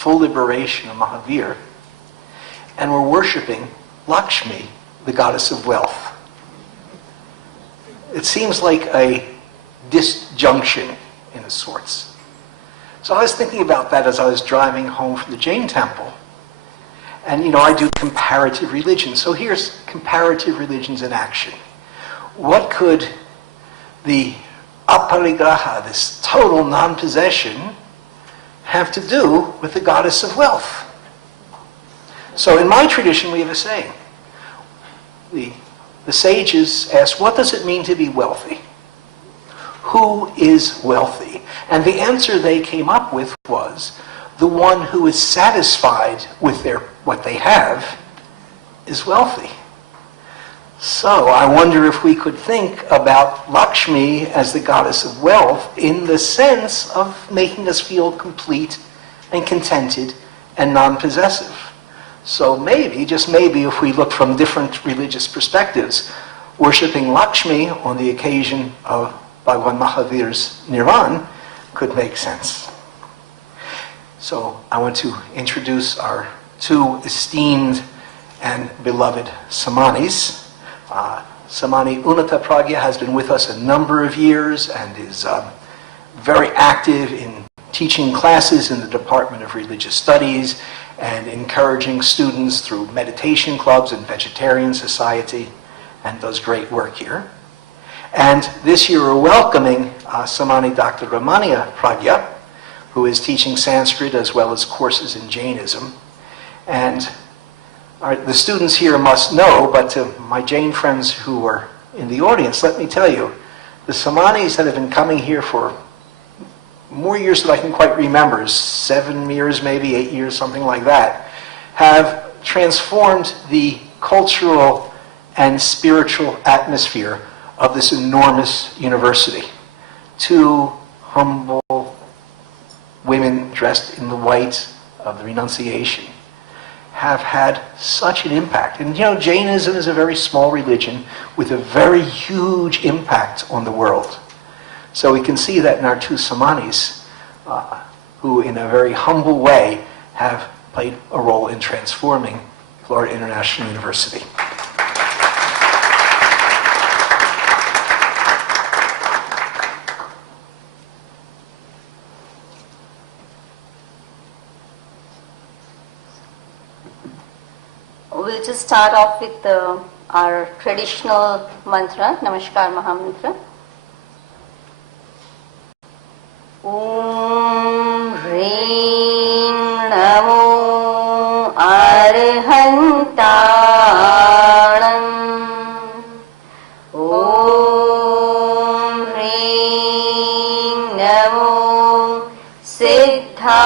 full liberation of Mahavir, and we're worshiping Lakshmi, the goddess of wealth. It seems like a disjunction in a sorts. So I was thinking about that as I was driving home from the Jain temple. And I do comparative religion. So here's comparative religions in action. What could the aparigraha, this total non-possession, have to do with the goddess of wealth? So in my tradition, we have a saying. The sages asked, what does it mean to be wealthy? Who is wealthy? And the answer they came up with was, the one who is satisfied with what they have is wealthy. So I wonder if we could think about Lakshmi as the goddess of wealth in the sense of making us feel complete and contented and non-possessive. So maybe, just maybe, if we look from different religious perspectives, worshipping Lakshmi on the occasion of Bhagwan Mahavir's Nirvan could make sense. So I want to introduce our two esteemed and beloved Samanis. Samani Unata Pragya has been with us a number of years and is very active in teaching classes in the Department of Religious Studies and encouraging students through meditation clubs and vegetarian society, and does great work here. And this year we're welcoming Samani Dr. Ramania Pragya, who is teaching Sanskrit as well as courses in Jainism. And the students here must know, but to my Jain friends who are in the audience, let me tell you, the Samanis that have been coming here for more years than I can quite remember, 7 years, maybe 8 years, something like that, have transformed the cultural and spiritual atmosphere of this enormous university. Two humble women dressed in the white of the renunciation have had such an impact. And Jainism is a very small religion with a very huge impact on the world. So we can see that in our two Samanis, who in a very humble way have played a role in transforming Florida International University. We'll just start off with our traditional mantra, Namaskar Mahamantra. Om Hrim Namo Arhantanam. Om Hrim Namo Siddhanam.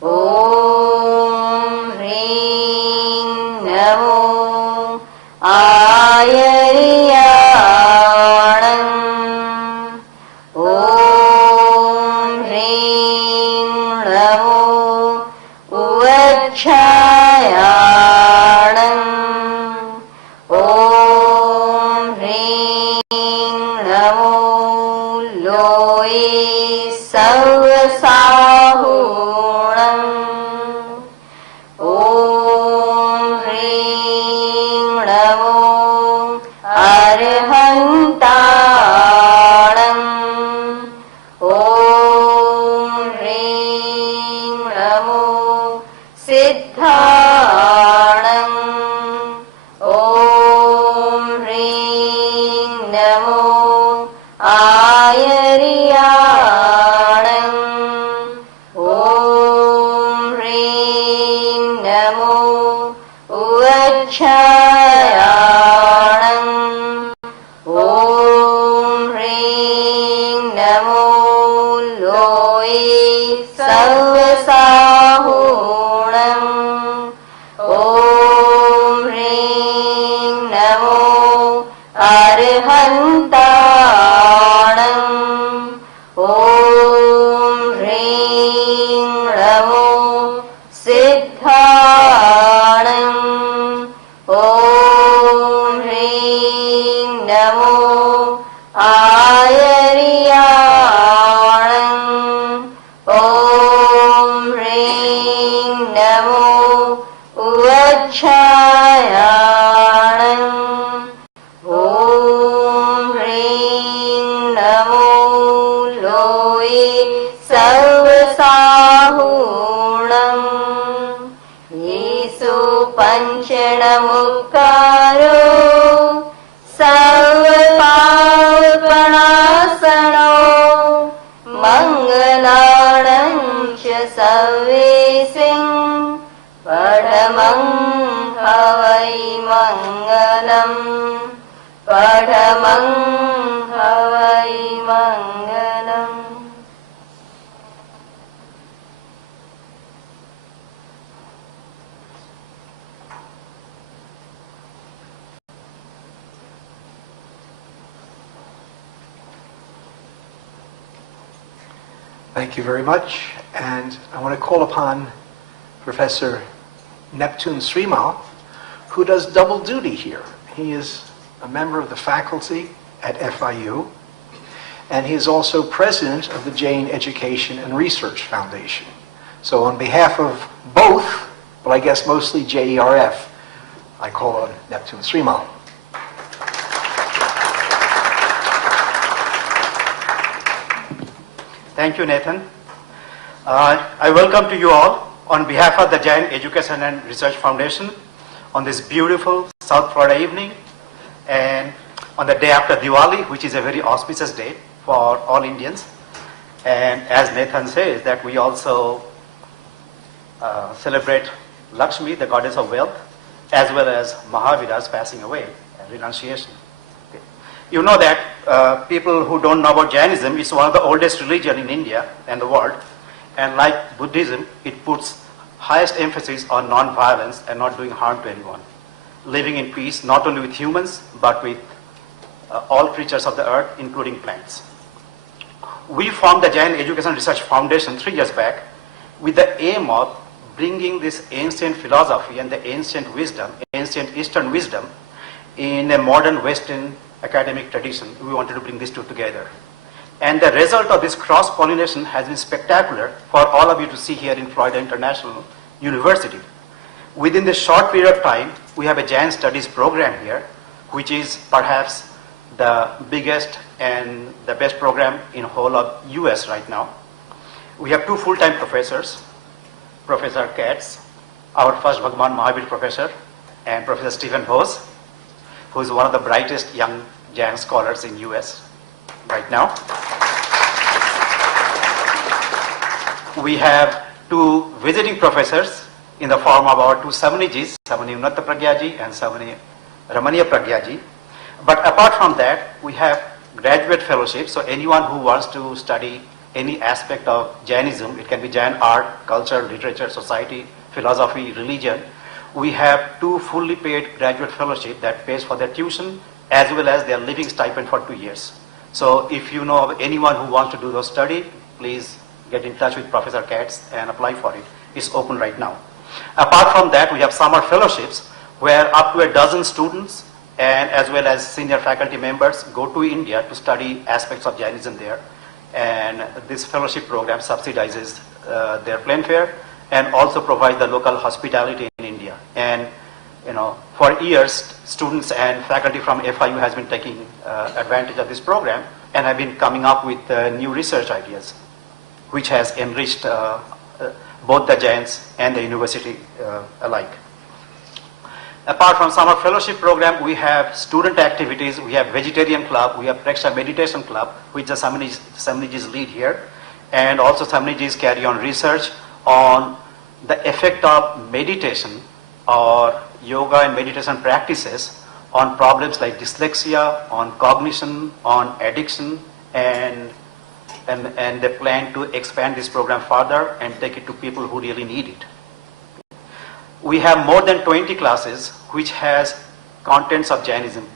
Om Hrim Namo Ayariyanam. Om Hrim Namo Uvajjayanam. Om Hrim Namo Loe Sarvasahunam. Om Hrim Namo Arhantanam. Om Hrim Namo Siddhanam. Om Hrim Namo Ayariyanam. Om Hrim Namo Uvajjayanam. Om Hrim Namo Loe Sarvasahunam. सर्वसाहूणम् येषु पञ्चणमुक्कारो सर्वपापनाशनो मङ्गलाणं च सर्वेसिं पठमं हवै मङ्गलम् पठमं हवै मङ्गलम्. Thank you very much. And I want to call upon Professor Neptune Srimal, who does double duty here. He is a member of the faculty at FIU, and he is also president of the Jain Education and Research Foundation. So on behalf of both, but I guess mostly JERF, I call on Neptune Srimal. Thank you, Nathan. I welcome to you all on behalf of the Jain Education and Research Foundation on this beautiful South Florida evening and on the day after Diwali, which is a very auspicious day for all Indians. And as Nathan says, that we also celebrate Lakshmi, the goddess of wealth, as well as Mahavira's passing away and renunciation. You know that people who don't know about Jainism, it's one of the oldest religion in India and the world. And like Buddhism, it puts highest emphasis on non-violence and not doing harm to anyone. Living in peace, not only with humans, but with all creatures of the earth, including plants. We formed the Jain Education Research Foundation 3 years back with the aim of bringing this ancient philosophy and the ancient wisdom, ancient Eastern wisdom, in a modern Western academic tradition. We wanted to bring these two together. And the result of this cross-pollination has been spectacular for all of you to see here in Florida International University. Within this short period of time, we have a Jain Studies program here, which is perhaps the biggest and the best program in whole of US right now. We have 2 full-time professors, Professor Katz, our first Bhagwan Mahavir professor, and Professor Stephen Bose, who is one of the brightest young Jain scholars in US right now. We have 2 visiting professors in the form of our 2 Samanijis, Samani Unnata Pragyaji and Samani Ramaniya Pragyaji. But apart from that, we have graduate fellowships, so anyone who wants to study any aspect of Jainism, it can be Jain art, culture, literature, society, philosophy, religion. We have 2 fully paid graduate fellowship that pays for their tuition as well as their living stipend for 2 years. So if you know of anyone who wants to do those study, please get in touch with Professor Katz and apply for it. It's open right now. Apart from that, we have summer fellowships where up to a dozen students and as well as senior faculty members go to India to study aspects of Jainism there. And this fellowship program subsidizes their plane fare and also provides the local hospitality in India. And you know, for years, students and faculty from FIU has been taking advantage of this program and have been coming up with new research ideas, which has enriched both the Jains and the university alike. Apart from summer fellowship program, we have student activities, we have vegetarian club, we have Preksha meditation club, which the Samanijis lead here, and also Samanijis carry on research on the effect of meditation or yoga and meditation practices on problems like dyslexia, on cognition, on addiction, and they plan to expand this program further and take it to people who really need it. We have more than 20 classes which has contents of Jainism.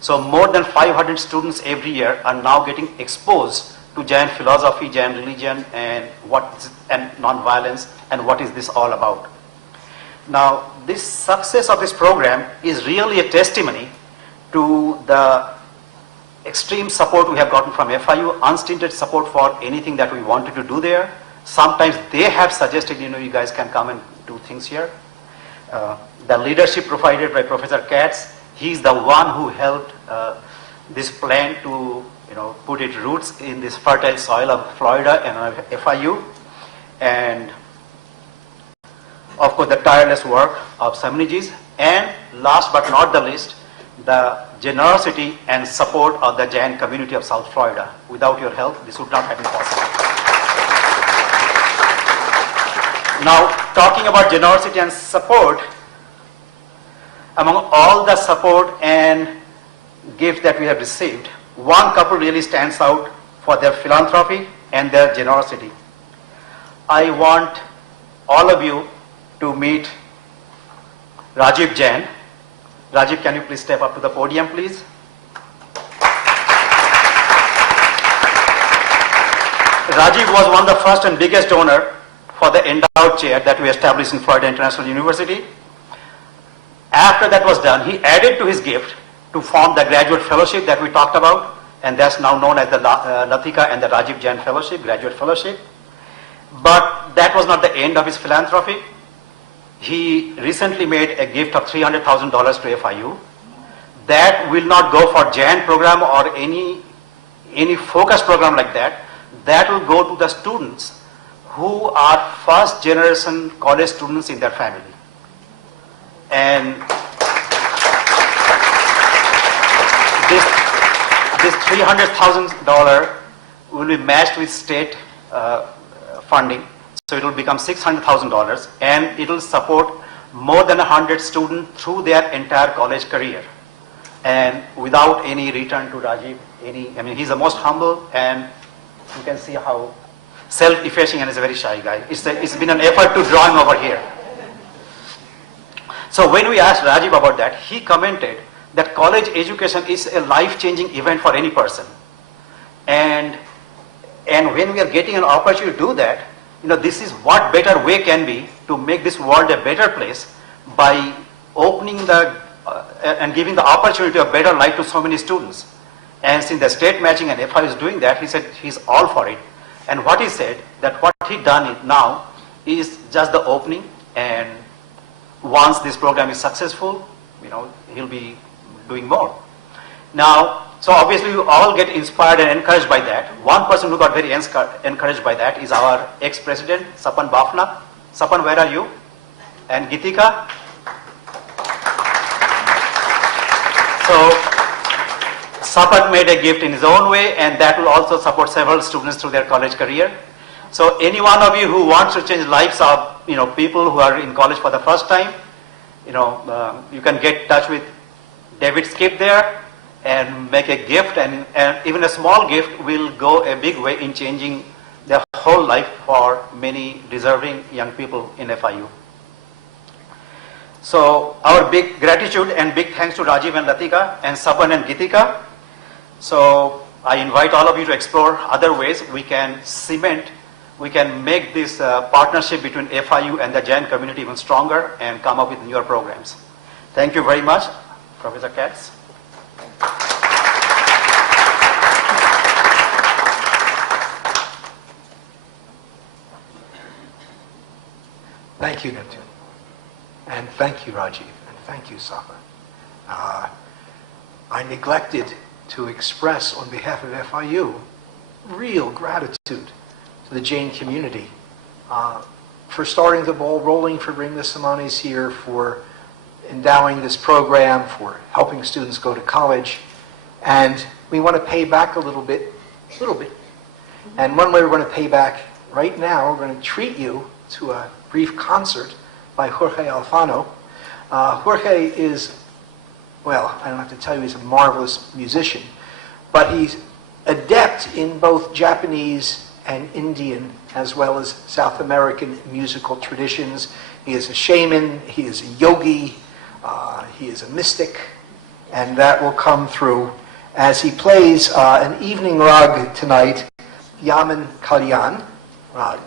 So more than 500 students every year are now getting exposed to Jain philosophy, Jain religion, and non-violence, and what is this all about. Now, this success of this program is really a testimony to the extreme support we have gotten from FIU, unstinted support for anything that we wanted to do there. Sometimes they have suggested, you guys can come and do things here. The leadership provided by Professor Katz, he's the one who helped this plan to put its roots in this fertile soil of Florida and FIU. And of course, the tireless work of Samnijis, and last but not the least, the generosity and support of the Jain community of South Florida. Without your help, this would not have been possible. Now, talking about generosity and support, among all the support and gifts that we have received, one couple really stands out for their philanthropy and their generosity. I want all of you to meet Rajiv Jain. Rajiv, can you please step up to the podium, please? Rajiv was one of the first and biggest donor for the endowed chair that we established in Florida International University. After that was done, he added to his gift to form the graduate fellowship that we talked about, and that's now known as the Latika and the Rajiv Jain Fellowship, graduate fellowship. But that was not the end of his philanthropy. He recently made a gift of $300,000 to FIU. That will not go for Jain program or any focus program like that. That will go to the students who are first generation college students in their family. And this $300,000 will be matched with state funding. So it will become $600,000, and it will support more than 100 students through their entire college career. And without any return to Rajiv, he's the most humble, and you can see how self-effacing, and is a very shy guy. It's been an effort to draw him over here. So when we asked Rajiv about that, he commented that college education is a life-changing event for any person. And when we are getting an opportunity to do that, this is what better way can be to make this world a better place by opening and giving the opportunity of better life to so many students. And since the state matching and FIU is doing that, he said he's all for it. And what he said, that what he done now is just the opening, and once this program is successful, he'll be doing more. Now, so obviously you all get inspired and encouraged by that. One person who got very encouraged by that is our ex-president, Sapan Bafna. Sapan, where are you? And Gitika. So Sapan made a gift in his own way, and that will also support several students through their college career. So any one of you who wants to change lives of people who are in college for the first time, you can get in touch with David Skip there and make a gift, and even a small gift will go a big way in changing their whole life for many deserving young people in FIU. So our big gratitude and big thanks to Rajiv and Latika and Sapan and Gitika. So I invite all of you to explore other ways we can make this partnership between FIU and the Jain community even stronger and come up with newer programs. Thank you very much, Professor Katz. Thank you, Neptune. And thank you, Rajiv. And thank you, Sapa. I neglected to express on behalf of FIU real gratitude to the Jain community for starting the ball rolling, for bringing the Samanis here, for endowing this program, for helping students go to college. And we want to pay back a little bit. And one way we're going to pay back right now, we're going to treat you to a brief concert by Jorge Alfano. Jorge is, well, I don't have to tell you, he's a marvelous musician, but he's adept in both Japanese and Indian, as well as South American musical traditions. He is a shaman, he is a yogi, he is a mystic, and that will come through as he plays an evening rag tonight, Yaman Kalyan rag.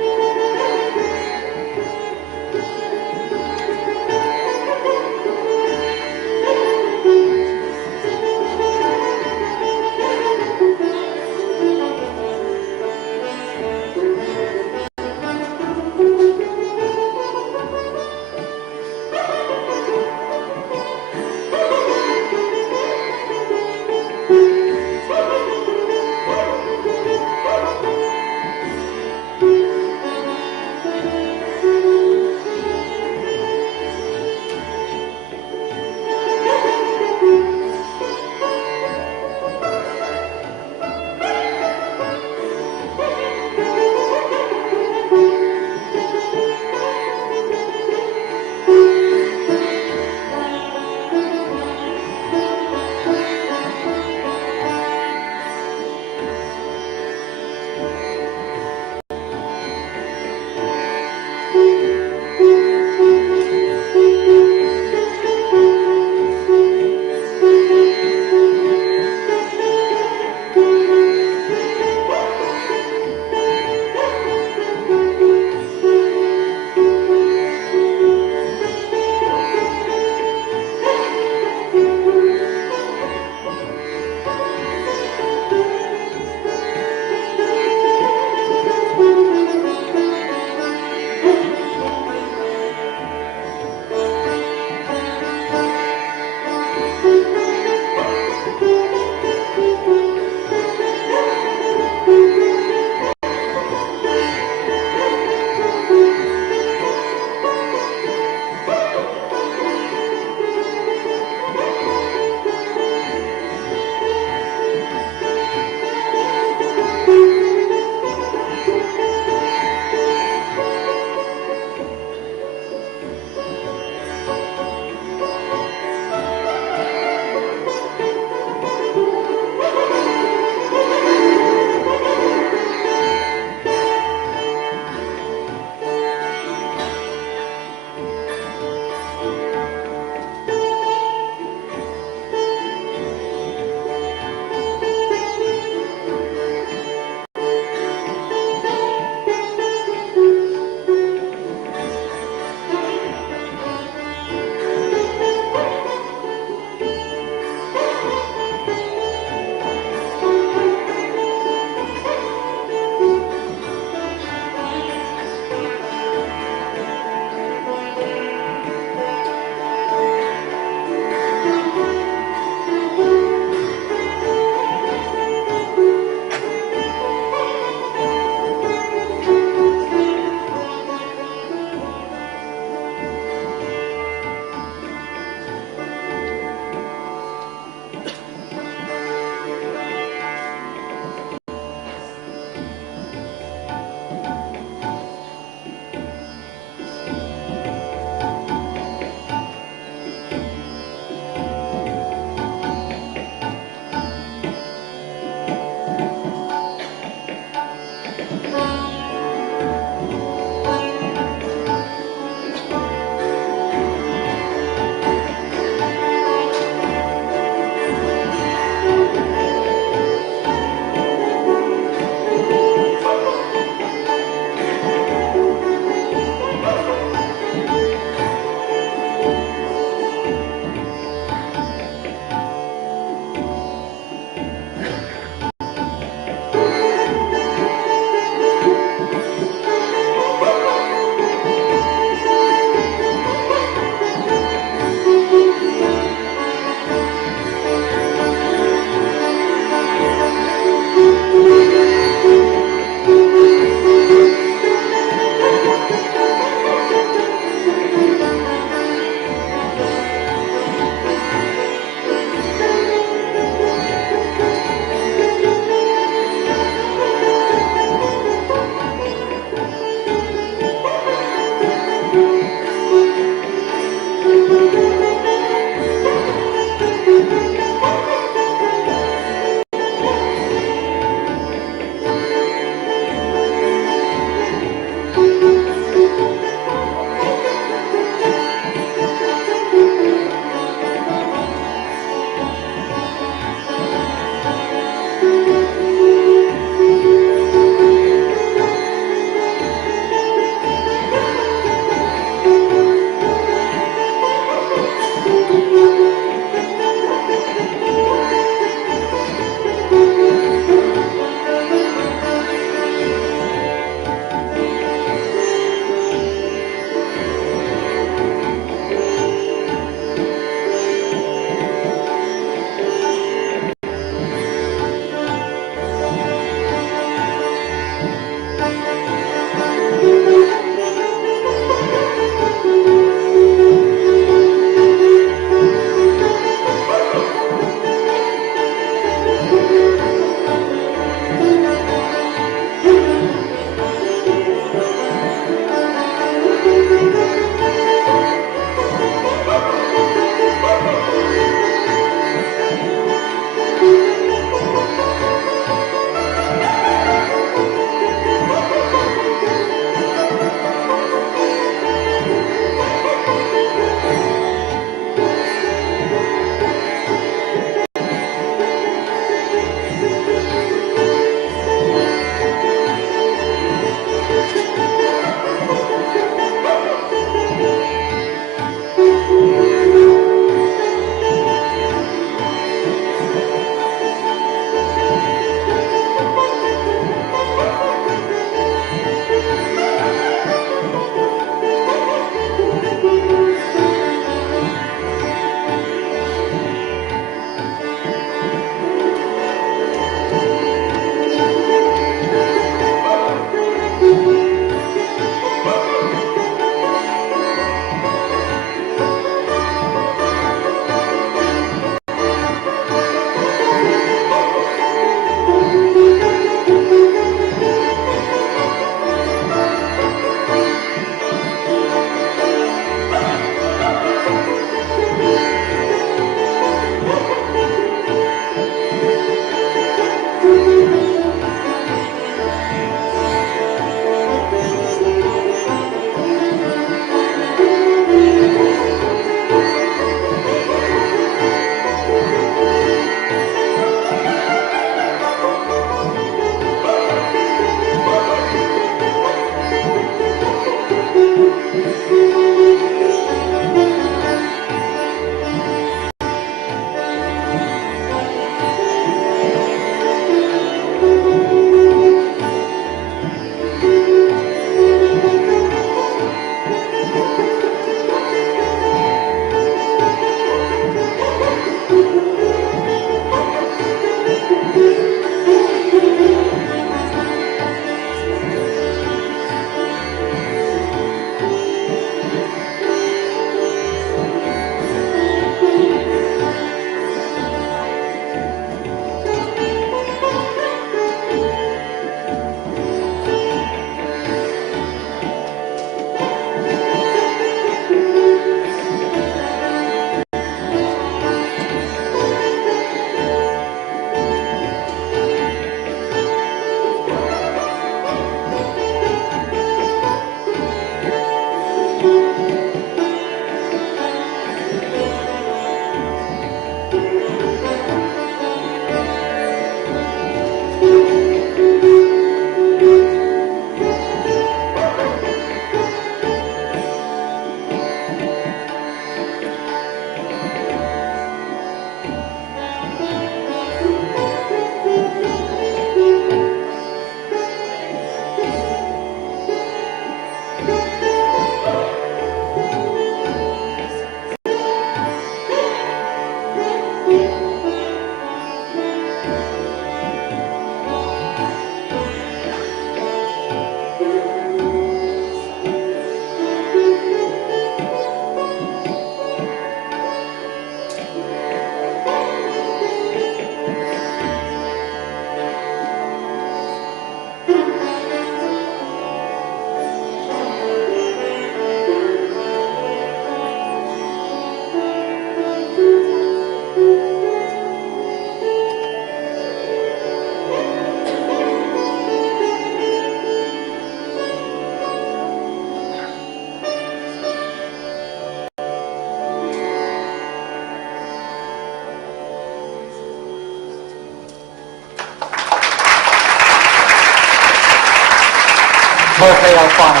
Jorge Alfano.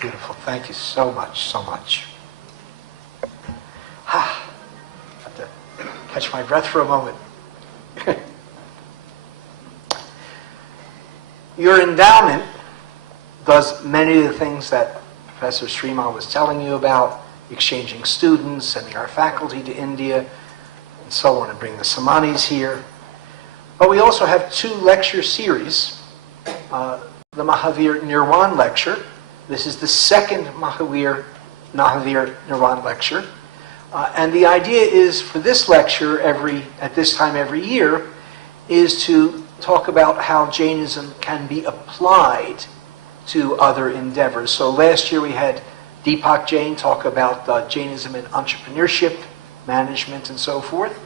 Beautiful. Thank you so much, so much. Have to catch my breath for a moment. Your endowment does many of the things that Professor Sriman was telling you about, exchanging students, sending our faculty to India, and so on, and bring the Samanis here. But we also have 2 lecture series. The Mahavir Nirwan lecture. This is the second Mahavir Nirwan lecture. And the idea is for this lecture at this time every year is to talk about how Jainism can be applied to other endeavors. So last year we had Deepak Jain talk about Jainism in entrepreneurship, management, and so forth.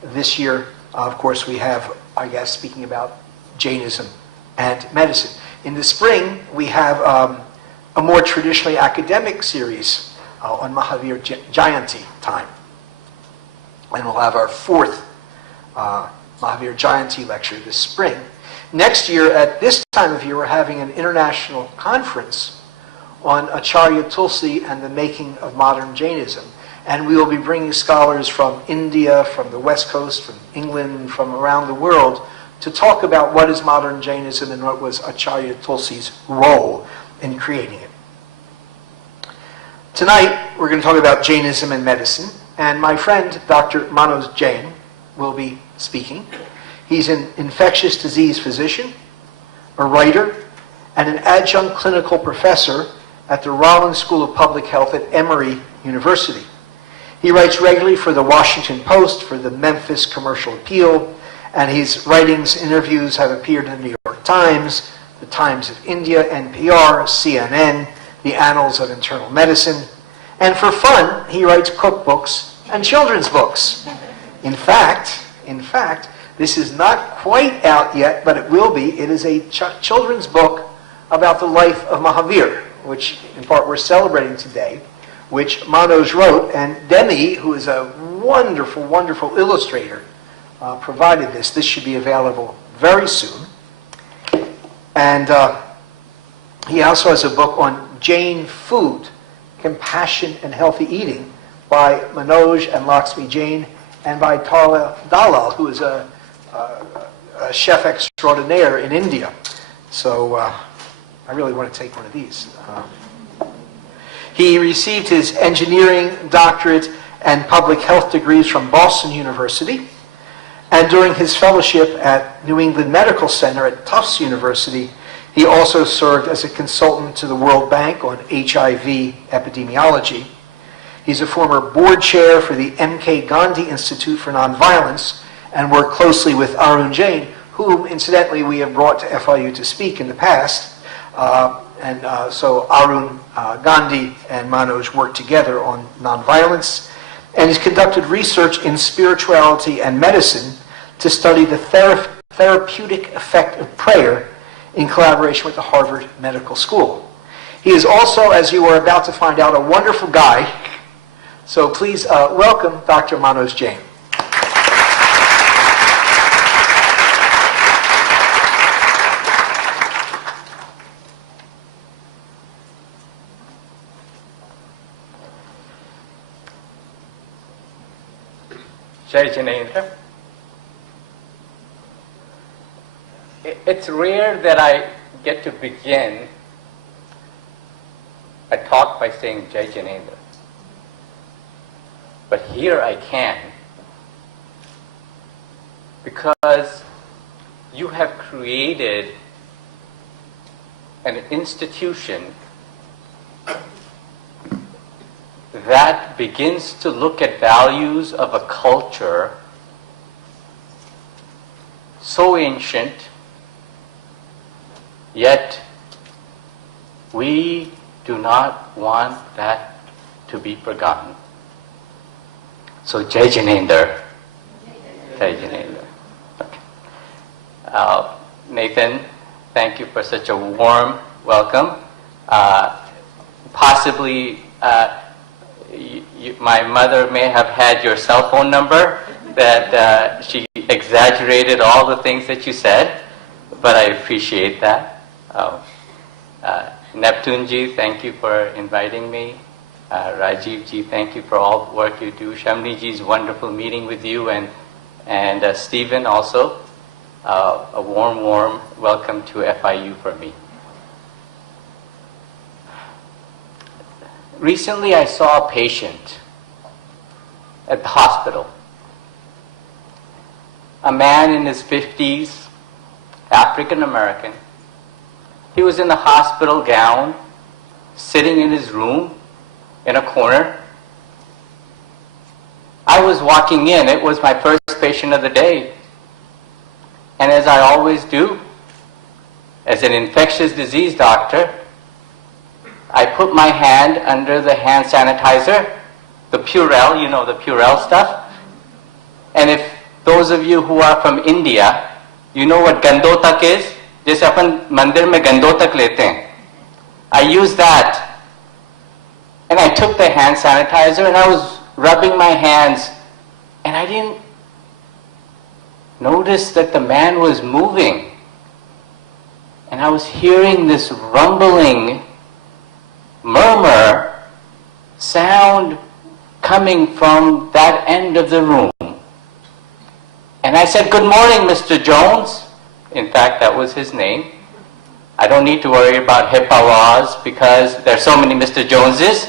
This year, of course, we have our guest speaking about Jainism and medicine. In the spring, we have a more traditionally academic series on Mahavir Jayanti time. And we'll have our 4th Mahavir Jayanti lecture this spring. Next year, at this time of year, we're having an international conference on Acharya Tulsi and the making of modern Jainism. And we will be bringing scholars from India, from the West Coast, from England, from around the world to talk about what is modern Jainism and what was Acharya Tulsi's role in creating it. Tonight, we're going to talk about Jainism and medicine. And my friend, Dr. Manoj Jain, will be speaking. He's an infectious disease physician, a writer, and an adjunct clinical professor at the Rollins School of Public Health at Emory University. He writes regularly for the Washington Post, for the Memphis Commercial Appeal, and his writings, interviews have appeared in the New York Times, the Times of India, NPR, CNN, the Annals of Internal Medicine. And for fun, he writes cookbooks and children's books. In fact, this is not quite out yet, but it will be. It is a children's book about the life of Mahavir, which in part we're celebrating today, which Manoj wrote, and Demi, who is a wonderful, wonderful illustrator, provided this. This should be available very soon. And he also has a book on Jain food, Compassion and Healthy Eating, by Manoj and Lakshmi Jain, and by Tala Dalal, who is a chef extraordinaire in India. So I really want to take one of these. He received his engineering, doctorate, and public health degrees from Boston University. And during his fellowship at New England Medical Center at Tufts University, he also served as a consultant to the World Bank on HIV epidemiology. He's a former board chair for the M.K. Gandhi Institute for Nonviolence and worked closely with Arun Jain, whom, incidentally, we have brought to FIU to speak in the past. So Arun Gandhi and Manoj worked together on nonviolence. And he's conducted research in spirituality and medicine to study the therapeutic effect of prayer in collaboration with the Harvard Medical School. He is also, as you are about to find out, a wonderful guy. So please welcome Dr. Manoj Jain. Jain. It's rare that I get to begin a talk by saying Jai Janendra. But here I can, because you have created an institution that begins to look at values of a culture so ancient, yet we do not want that to be forgotten. So Jai Janendra. Jai Janendra. Okay. Nathan, thank you for such a warm welcome. Possibly my mother may have had your cell phone number that she exaggerated all the things that you said, but I appreciate that. Neptune ji, thank you for inviting me. Rajiv ji, thank you for all the work you do. Shamni ji, it's wonderful meeting with you, and Stephen also. A warm welcome to FIU for me. Recently I saw a patient at the hospital. A man in his 50s, African American. He was in the hospital gown, sitting in his room in a corner. I was walking in. It was my first patient of the day. And as I always do, as an infectious disease doctor, I put my hand under the hand sanitizer, the Purell, you know the Purell stuff. And if those of you who are from India, you know what gandotak is? जैसे अपन मंदिर में गंदोतक लेते हैं. I used that. And I took the hand sanitizer and I was rubbing my hands. And I didn't notice that the man was moving. And I was hearing this rumbling murmur sound coming from that end of the room. And I said, "Good morning, Mr. Jones." In fact, that was his name. I don't need to worry about HIPAA laws because there are so many Mr. Joneses.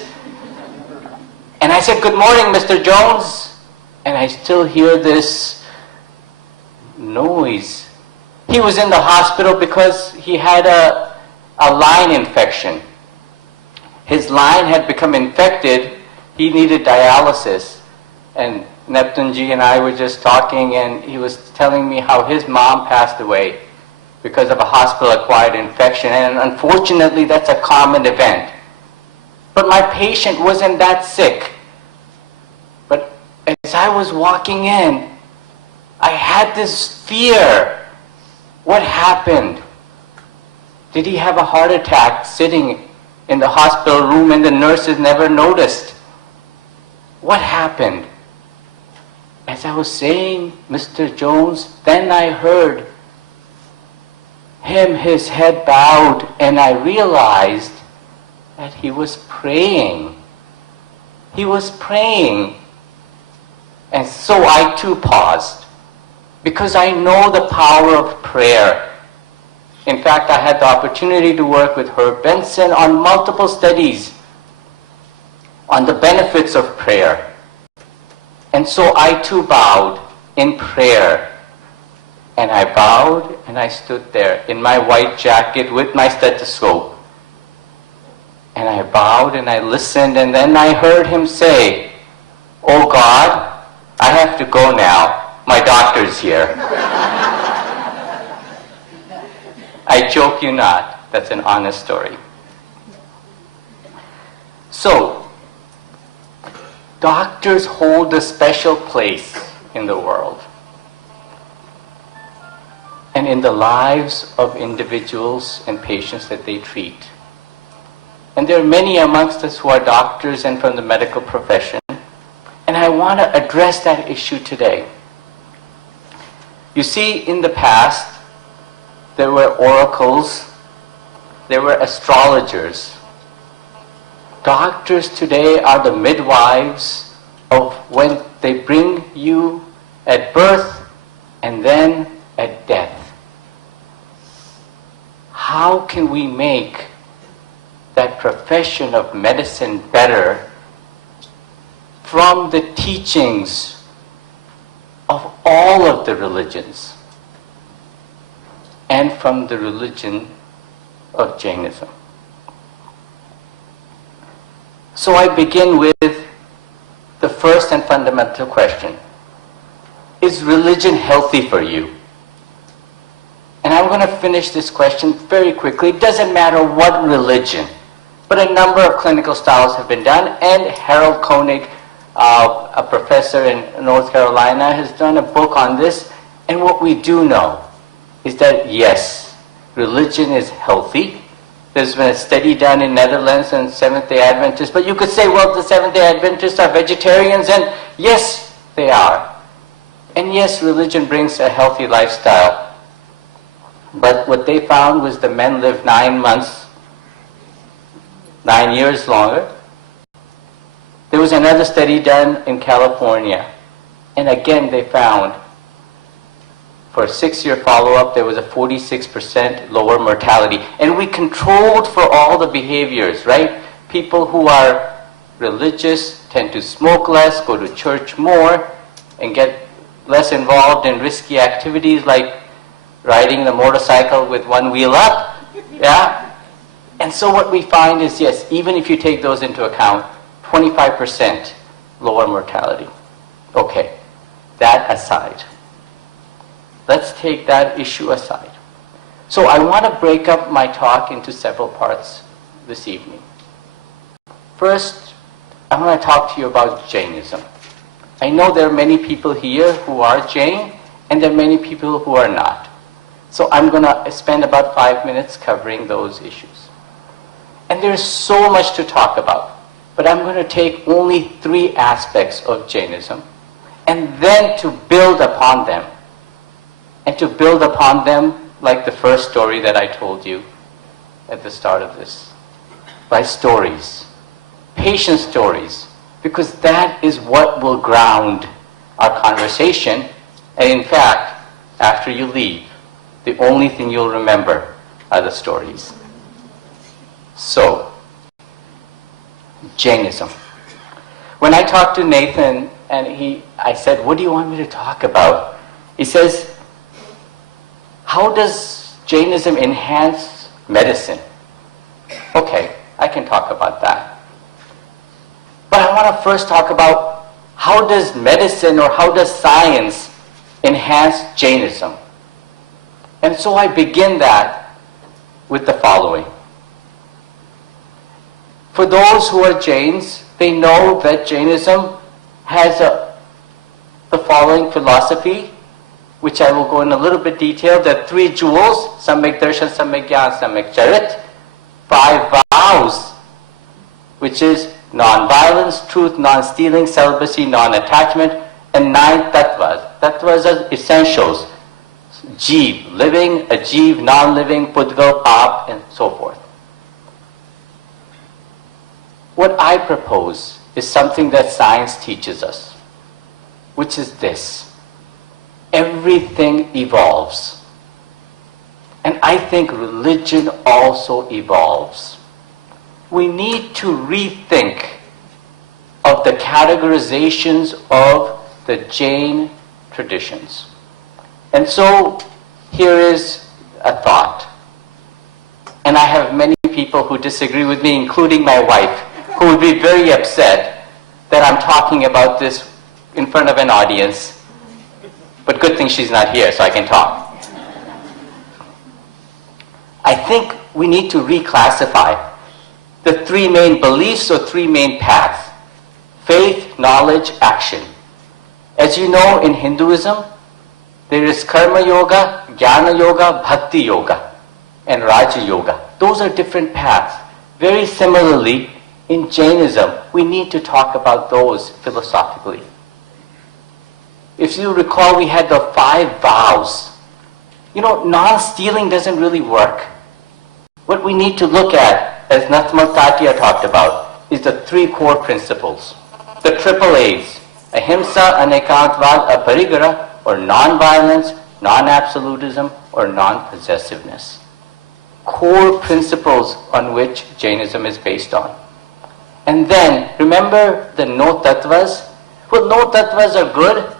And I said, "Good morning, Mr. Jones." And I still hear this noise. He was in the hospital because he had a line infection. His line had become infected. He needed dialysis. And Neptune ji and I were just talking, and he was telling me how his mom passed away because of a hospital-acquired infection. And unfortunately, that's a common event. But my patient wasn't that sick. But as I was walking in, I had this fear. What happened? Did he have a heart attack sitting in the hospital room and the nurses never noticed? What happened? As I was saying, Mr. Jones, then I heard him, his head bowed, and I realized that he was praying. He was praying. And so I too paused, because I know the power of prayer. In fact, I had the opportunity to work with Herb Benson on multiple studies on the benefits of prayer. And so I too bowed in prayer. And I bowed and I stood there in my white jacket with my stethoscope. And I bowed and I listened, and then I heard him say, "Oh God, I have to go now. My doctor's here." I joke you not. That's an honest story. So, doctors hold a special place in the world and in the lives of individuals and patients that they treat. And there are many amongst us who are doctors and from the medical profession, and I want to address that issue today. You see, in the past, there were oracles, there were astrologers. Doctors today are the midwives of when they bring you at birth and then at death. How can we make that profession of medicine better from the teachings of all of the religions and from the religion of Jainism? So I begin with the first and fundamental question. Is religion healthy for you? And I'm going to finish this question very quickly. It doesn't matter what religion, but a number of clinical trials have been done, and Harold Koenig, a professor in North Carolina, has done a book on this. And what we do know is that, yes, religion is healthy. There's been a study done in Netherlands and Seventh-day Adventists, but you could say, well, the Seventh-day Adventists are vegetarians, and yes, they are. And yes, religion brings a healthy lifestyle. But what they found was the men lived 9 months, 9 years longer. There was another study done in California. And again, they found for a 6-year follow-up, there was a 46% lower mortality. And we controlled for all the behaviors, right? People who are religious tend to smoke less, go to church more, and get less involved in risky activities like riding the motorcycle with one wheel up. Yeah? And so what we find is, yes, even if you take those into account, 25% lower mortality. Okay, that aside. Let's take that issue aside. So I want to break up my talk into several parts this evening. First, I want to talk to you about Jainism. I know there are many people here who are Jain, and there are many people who are not. So I'm going to spend about 5 minutes covering those issues. And there's so much to talk about, but I'm going to take only 3 aspects of Jainism, and then to build upon them. And to build upon them like the first story that I told you at the start of this. By stories. Patient stories. Because that is what will ground our conversation. And in fact, after you leave, the only thing you'll remember are the stories. So, Jainism. When I talked to Nathan, and I said, what do you want me to talk about? He says, how does Jainism enhance medicine? Okay, I can talk about that. But I want to first talk about how does medicine or how does science enhance Jainism? And so I begin that with the following. For those who are Jains, they know that Jainism has the following philosophy, which I will go in a little bit detail. There are 3 jewels, Samyak Darshan, Samyak Gyan, Samyak Charit, 5 vows, which is non-violence, truth, non-stealing, celibacy, non-attachment, and 9 tattvas. Tattvas are essentials. Jeev, living, ajeev, non-living, pudgal, pap, and so forth. What I propose is something that science teaches us, which is this. Everything evolves. And I think religion also evolves. We need to rethink of the categorizations of the Jain traditions. And so here is a thought. And I have many people who disagree with me, including my wife, who would be very upset that I'm talking about this in front of an audience. But good thing she's not here, so I can talk. I think we need to reclassify the 3 main beliefs or 3 main paths. Faith, knowledge, action. As you know, in Hinduism, there is Karma Yoga, Jnana Yoga, Bhakti Yoga, and Raja Yoga. Those are different paths. Very similarly, in Jainism, we need to talk about those philosophically. If you recall, we had the 5 vows. You know, non-stealing doesn't really work. What we need to look at, as Natmal Tatia talked about, is the 3 core principles. The triple A's. Ahimsa, Anekantvad, Aparigara, or non-violence, non-absolutism, or non-possessiveness. Core principles on which Jainism is based on. And then, remember the no tattvas? Well, no tattvas are good,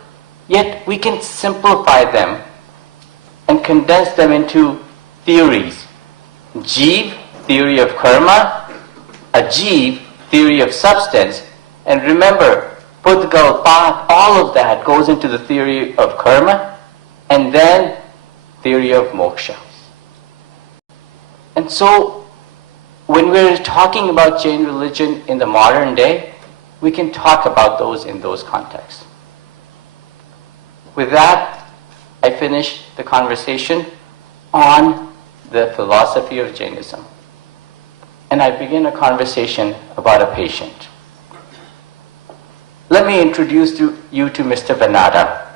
yet we can simplify them and condense them into theories. Jeev, theory of karma, ajeev, theory of substance, and remember, Pudgal, Path, all of that goes into the theory of karma, and then theory of moksha. And so, when we're talking about Jain religion in the modern day, we can talk about those in those contexts. With that, I finish the conversation on the philosophy of Jainism. And I begin a conversation about a patient. Let me introduce you to Mr. Banada.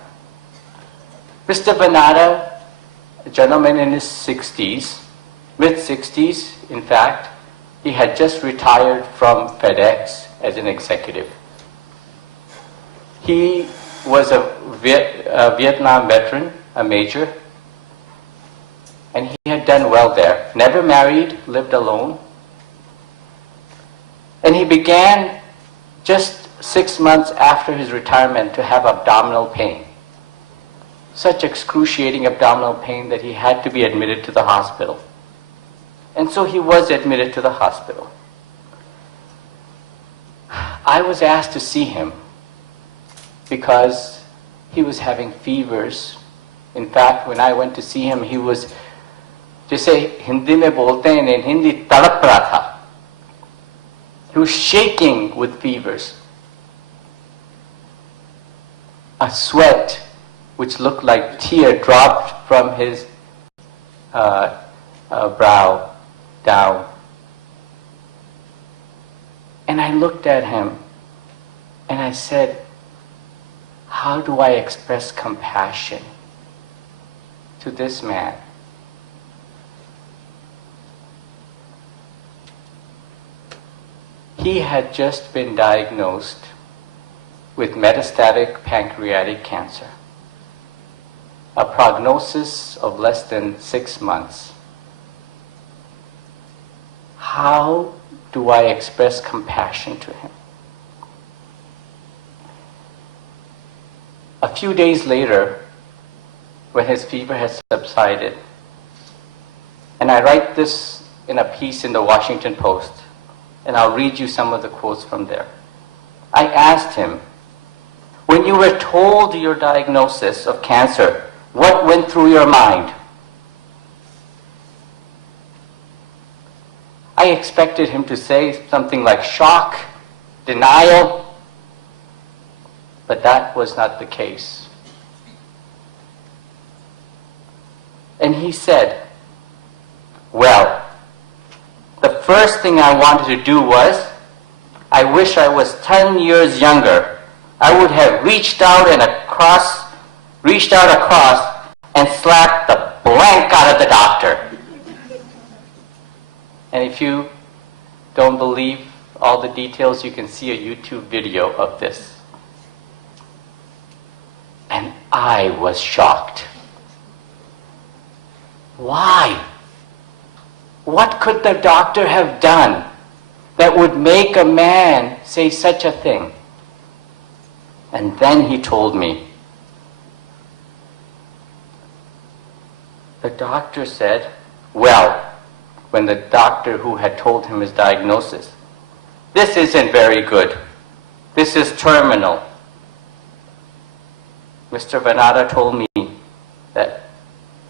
Mr. Vanada, a gentleman in his 60s, mid-60s, in fact, he had just retired from FedEx as an executive. He was a Vietnam veteran, a major, and he had done well there. Never married, lived alone. And he began just 6 months after his retirement to have abdominal pain. Such excruciating abdominal pain that he had to be admitted to the hospital. And so he was admitted to the hospital. I was asked to see him because he was having fevers. In fact, when I went to see him, he was, जैसे हिंदी में बोलते हैं, in Hindi तड़प रहा था. He was shaking with fevers. A sweat which looked like tear dropped from his brow down. And I looked at him and I said, how do I express compassion to this man? He had just been diagnosed with metastatic pancreatic cancer, a prognosis of less than 6 months. How do I express compassion to him? A few days later, when his fever has subsided, and I write this in a piece in the Washington Post, and I'll read you some of the quotes from there. I asked him, when you were told your diagnosis of cancer, what went through your mind? I expected him to say something like shock, denial, but that was not the case. And he said, well, the first thing I wanted to do was, I wish I was 10 years younger. I would have reached out across and slapped the blank out of the doctor. And if you don't believe all the details, you can see a YouTube video of this. And I was shocked. Why? What could the doctor have done that would make a man say such a thing? And then he told me. The doctor said, well, when the doctor who had told him his diagnosis, this isn't very good. This is terminal. Mr. Vanada told me that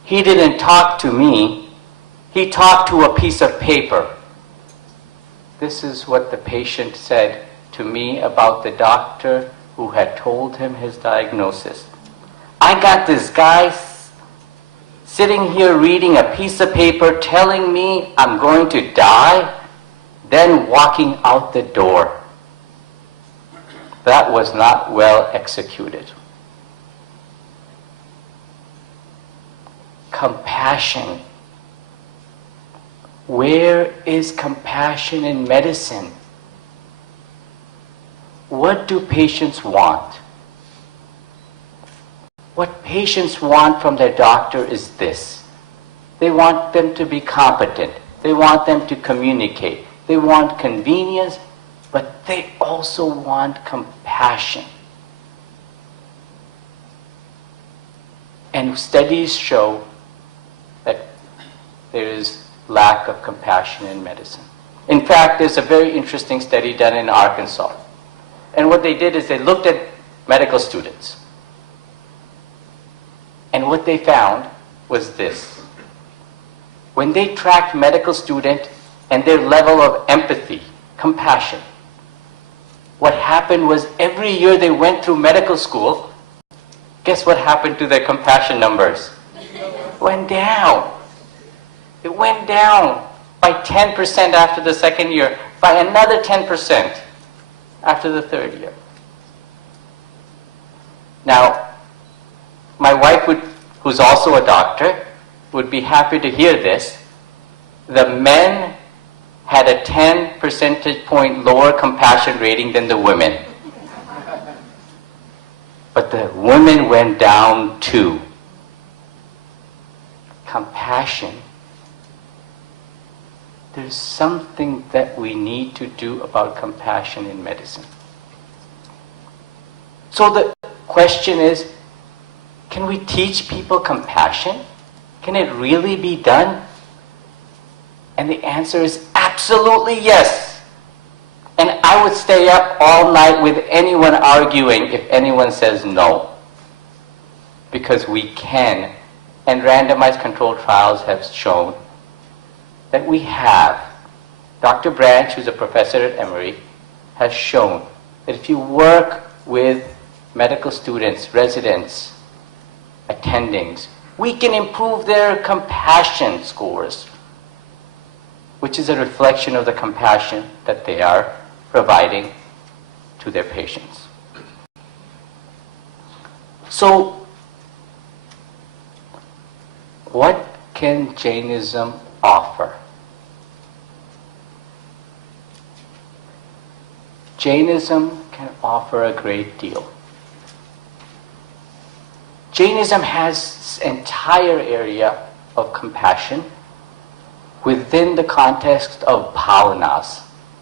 he didn't talk to me, he talked to a piece of paper. This is what the patient said to me about the doctor who had told him his diagnosis. I got this guy sitting here reading a piece of paper telling me I'm going to die, then walking out the door. That was not well executed. Compassion. Where is compassion in medicine? What do patients want? What patients want from their doctor is this. They want them to be competent. They want them to communicate. They want convenience, but they also want compassion. And studies show that there is lack of compassion in medicine. In fact, there's a very interesting study done in Arkansas. And what they did is they looked at medical students. And what they found was this. When they tracked medical students and their level of empathy, compassion, what happened was every year they went through medical school, guess what happened to their compassion numbers? Went down. It went down by 10% after the second year, by another 10% after the third year. Now, my wife would who's also a doctor, would be happy to hear this. The men had a 10 percentage point lower compassion rating than the women. But the women went down too. Compassion. There's something that we need to do about compassion in medicine. So the question is, can we teach people compassion? Can it really be done? And the answer is absolutely yes. And I would stay up all night with anyone arguing if anyone says no. Because we can. And randomized controlled trials have shown that we have. Dr. Branch, who's a professor at Emory, has shown that if you work with medical students, residents, attendings, we can improve their compassion scores, which is a reflection of the compassion that they are providing to their patients. So, what can Jainism offer? Jainism can offer a great deal. Jainism has an entire area of compassion within the context of bhavanas,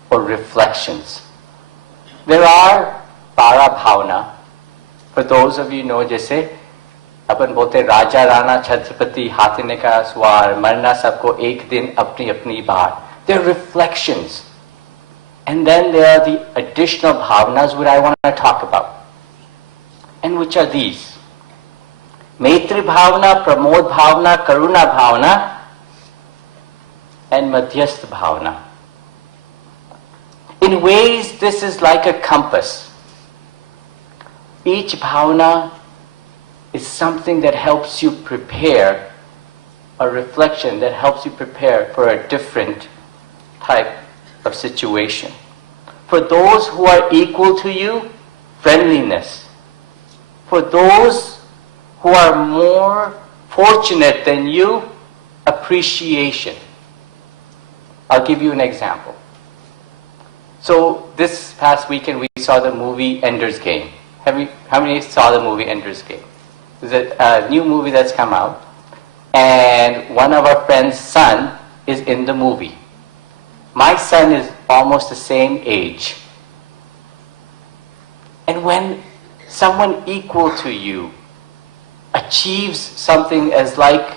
or reflections. There are para bhavana. For those of you know, जैसे अपन बोलते राजा राणा छत्रपति हाथी ने का स्वार मरना सबको एक दिन अपनी अपनी बार. They're reflections. And then there are the additional bhavanas which I want to talk about. And which are these? Maitri bhavana, pramod bhavana, karuna bhavana, and madhyastha bhavana. In ways, this is like a compass. Each bhavana is something that helps you prepare, a reflection that helps you prepare for a different type of situation. For those who are equal to you, friendliness. For those who are more fortunate than you, appreciation. I'll give you an example. So this past weekend we saw the movie Ender's Game. How many saw the movie Ender's Game? It's a new movie that's come out, and one of our friends' son is in the movie. My son is almost the same age. And when someone equal to you achieves something as like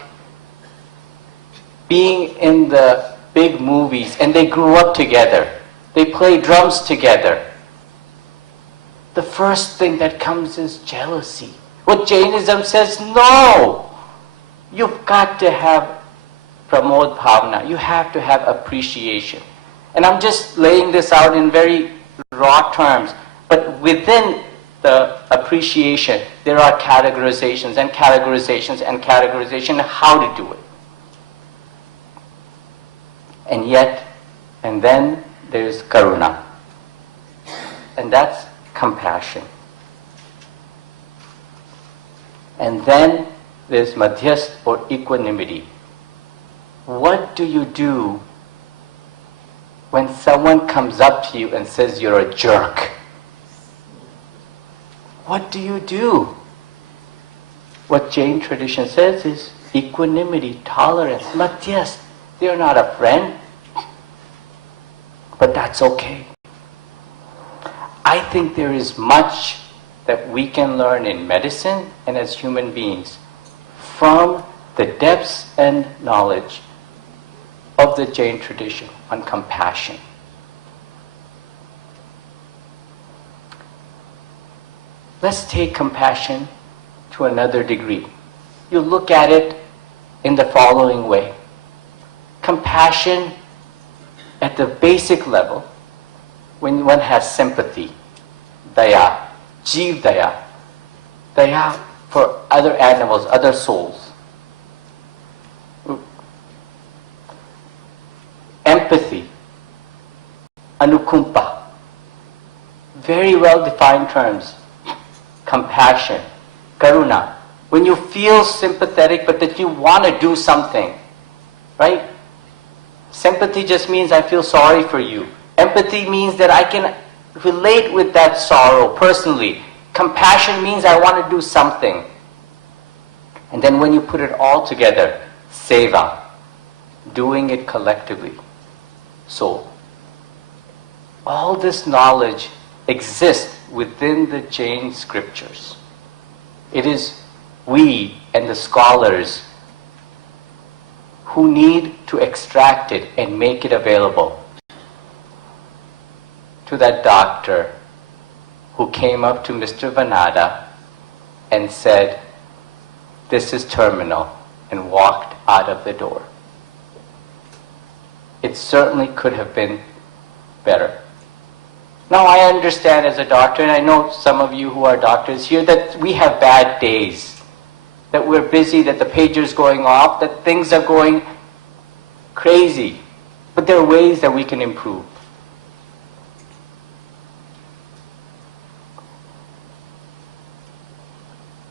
being in the big movies and they grew up together, they play drums together, the first thing that comes is jealousy. What Jainism says, no! You've got to have pramod bhavana. You have to have appreciation. And I'm just laying this out in very raw terms, but within the appreciation, there are categorizations and categorizations and categorization of how to do it. And yet, and then there's karuna. And that's compassion. And then there's madhyast or equanimity. What do you do when someone comes up to you and says you're a jerk? What do you do? What Jain tradition says is equanimity, tolerance, madhyast. They're not a friend, but that's okay. I think there is much that we can learn in medicine and as human beings from the depths and knowledge of the Jain tradition on compassion. Let's take compassion to another degree. You look at it in the following way. Compassion at the basic level, when one has sympathy, daya, jeev daya, daya for other animals, other souls. Empathy, anukumpa, very well defined terms. Compassion, karuna, when you feel sympathetic but that you want to do something, right? Sympathy just means I feel sorry for you. Empathy means that I can relate with that sorrow personally. Compassion means I want to do something. And then when you put it all together, seva, doing it collectively. So, all this knowledge exists within the Jain scriptures. It is we and the scholars who need to extract it and make it available to that doctor who came up to Mr. Vanada and said, "This is terminal," and walked out of the door. It certainly could have been better. Now I understand as a doctor, and I know some of you who are doctors here, that we have bad days, that we're busy, that the pager's going off, that things are going crazy. But there are ways that we can improve.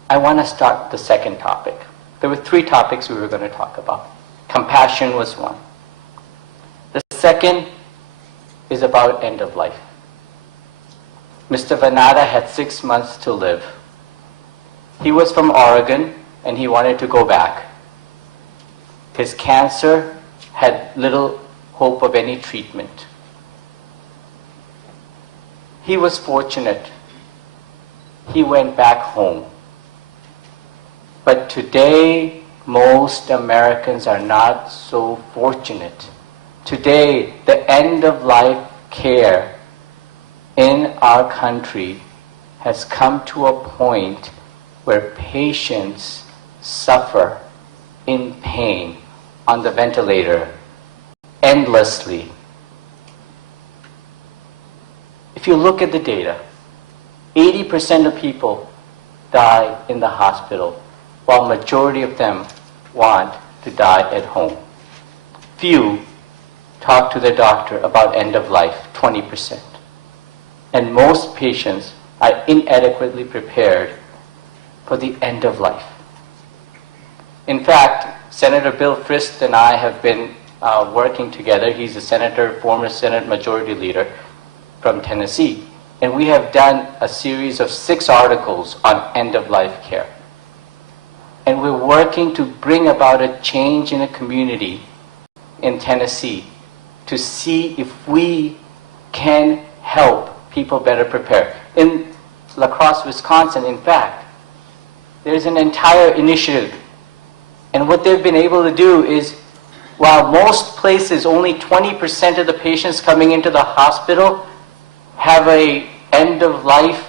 I want to start the second topic. There were 3 topics we were going to talk about. Compassion was one. The second is about end of life. Mr. Vanada had 6 months to live. He was from Oregon and he wanted to go back. His cancer had little hope of any treatment. He was fortunate. He went back home. But today, most Americans are not so fortunate. Today, the end-of-life care in our country has come to a point where patients suffer in pain on the ventilator endlessly. If you look at the data, 80% of people die in the hospital, while majority of them want to die at home. Few talk to their doctor about end of life, 20%. And most patients are inadequately prepared for the end of life. In fact, Senator Bill Frist and I have been working together. He's a senator, former Senate Majority Leader from Tennessee. And we have done a series of 6 articles on end-of-life care. And we're working to bring about a change in a community in Tennessee to see if we can help people better prepare. In La Crosse, Wisconsin, in fact, there's an entire initiative. And what they've been able to do is, while most places, only 20% of the patients coming into the hospital have a end-of-life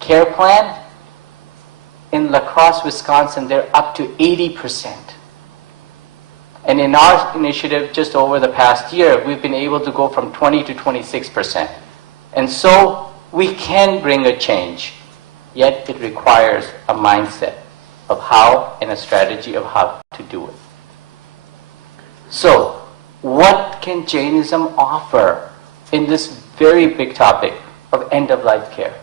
care plan, in La Crosse, Wisconsin, they're up to 80%. And in our initiative, just over the past year, we've been able to go from 20 to 26%. And so we can bring a change, yet it requires a mindset of how and a strategy of how to do it. So, what can Jainism offer in this very big topic of end-of-life care?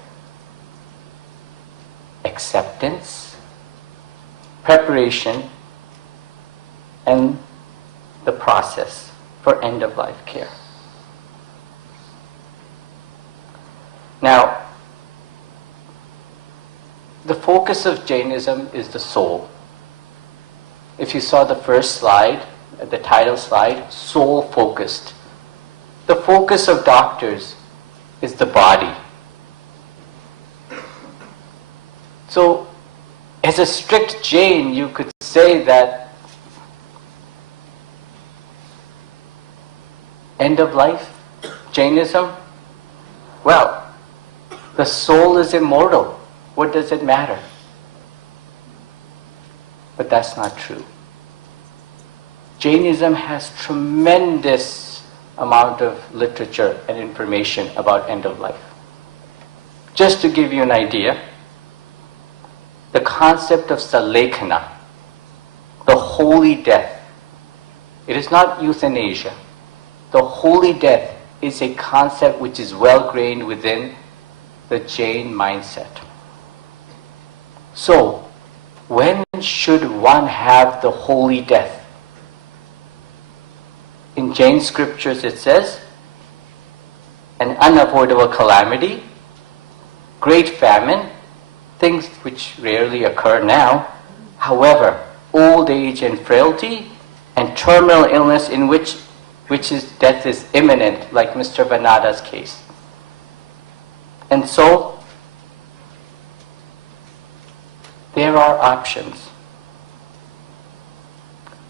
Acceptance, preparation, and the process for end-of-life care. Now, the focus of Jainism is the soul. If you saw the first slide, the title slide, soul-focused. The focus of doctors is the body. So, as a strict Jain, you could say that end of life, Jainism, well, the soul is immortal. What does it matter? But that's not true. Jainism has tremendous amount of literature and information about end of life. Just to give you an idea, the concept of salekana, the holy death, it is not euthanasia. The holy death is a concept which is well grained within the Jain mindset. So, when should one have the holy death? In Jain scriptures it says, an unavoidable calamity, great famine, things which rarely occur now. However, old age and frailty and terminal illness in which death is imminent, like Mr. Vanada's case. And so, there are options.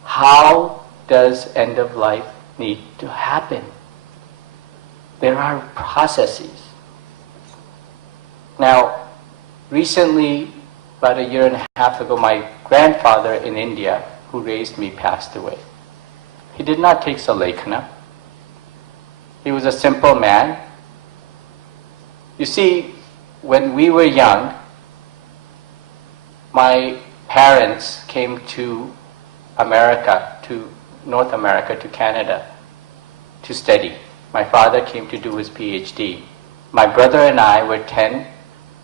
How does end of life need to happen? There are processes. Now, recently, about a year and a half ago, my grandfather in India, who raised me, passed away. He did not take Salekana. He was a simple man. You see, when we were young, my parents came to America, to North America, to Canada, to study. My father came to do his PhD. My brother and I were 10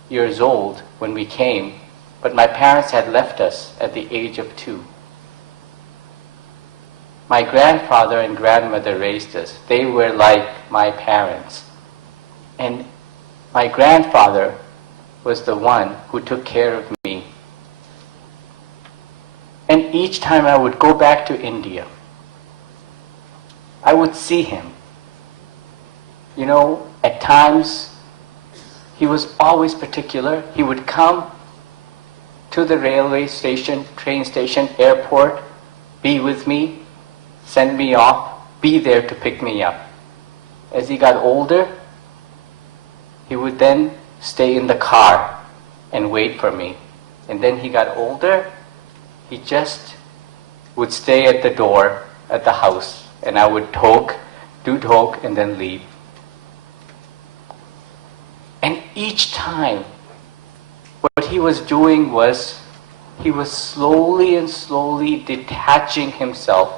years old when we came, but my parents had left us at the age of 2. My grandfather and grandmother raised us. They were like my parents. And my grandfather was the one who took care of me. And each time I would go back to India, I would see him. You know, at times, he was always particular. He would come to the railway station, train station, airport, be with me, send me off, be there to pick me up. As he got older, he would then stay in the car and wait for me. And then he got older, he just would stay at the door at the house, and I would do talk, and then leave. And each time, what he was doing was, he was slowly and slowly detaching himself.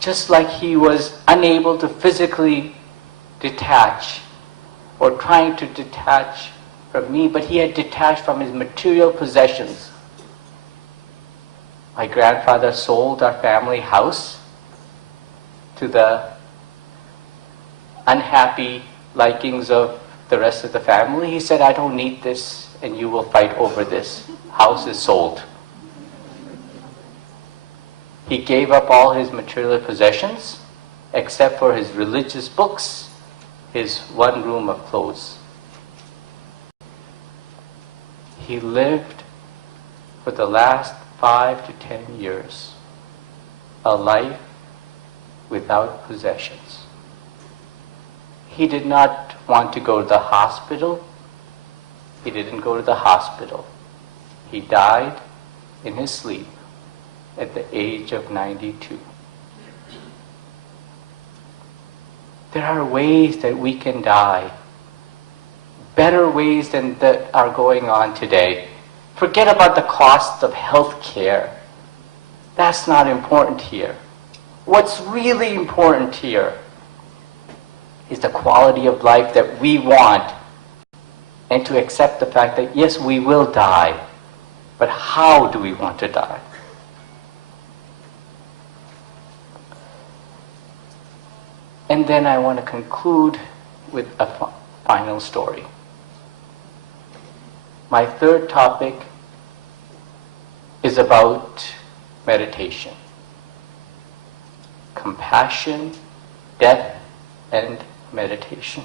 Just like he was unable to physically detach, or trying to detach from me, but he had detached from his material possessions. My grandfather sold our family house to the unhappy likings of the rest of the family. He said, I don't need this, and you will fight over this. House is sold. He gave up all his material possessions, except for his religious books, his one room of clothes. He lived for the last 5 to 10 years a life without possessions. He did not want to go to the hospital. He didn't go to the hospital. He died in his sleep at the age of 92. There are ways that we can die, better ways than that are going on today. Forget about the cost of health care. That's not important here. What's really important here is the quality of life that we want, and to accept the fact that yes, we will die, but how do we want to die? And then I want to conclude with a final story. My third topic is about meditation. Compassion, death, and meditation.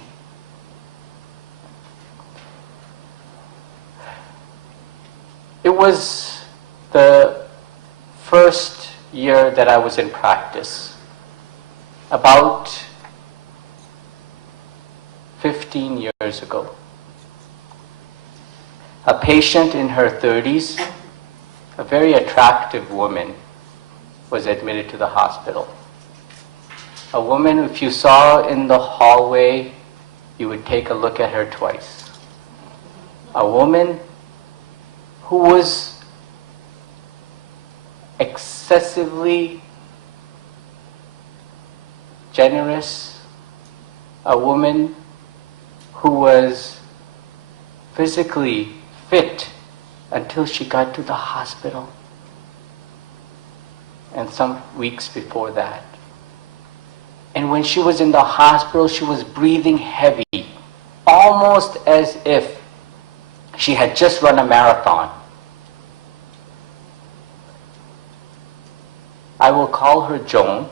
It was the first year that I was in practice, about 15 years ago. A patient in her 30s, a very attractive woman, was admitted to the hospital. A woman, if you saw in the hallway, you would take a look at her twice. A woman who was excessively generous, a woman who was physically fit until she got to the hospital. And some weeks before that. And when she was in the hospital, she was breathing heavy, almost as if she had just run a marathon. I will call her Joan.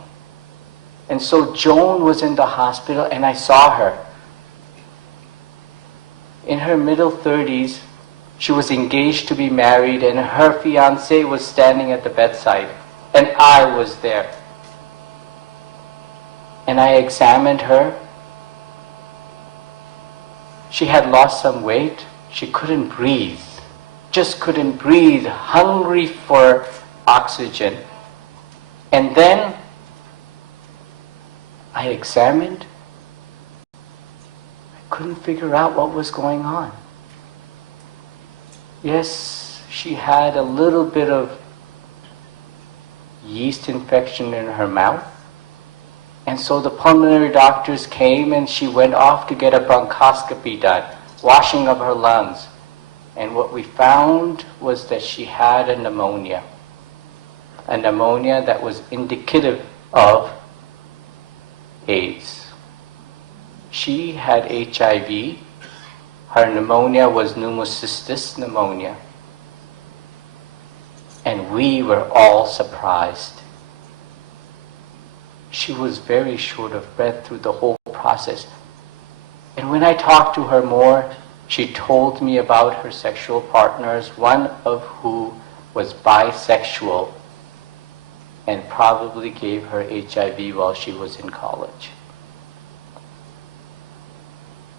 And so Joan was in the hospital and I saw her. In her middle 30s, she was engaged to be married and her fiancé was standing at the bedside and I was there. And I examined her. She had lost some weight. She couldn't breathe. Just couldn't breathe, hungry for oxygen. And then I examined. I couldn't figure out what was going on. Yes, she had a little bit of yeast infection in her mouth. And so the pulmonary doctors came and she went off to get a bronchoscopy done, washing of her lungs. And what we found was that she had a pneumonia that was indicative of AIDS. She had HIV. Her pneumonia was pneumocystis pneumonia. And we were all surprised. She was very short of breath through the whole process. And when I talked to her more, she told me about her sexual partners, one of who was bisexual and probably gave her HIV while she was in college.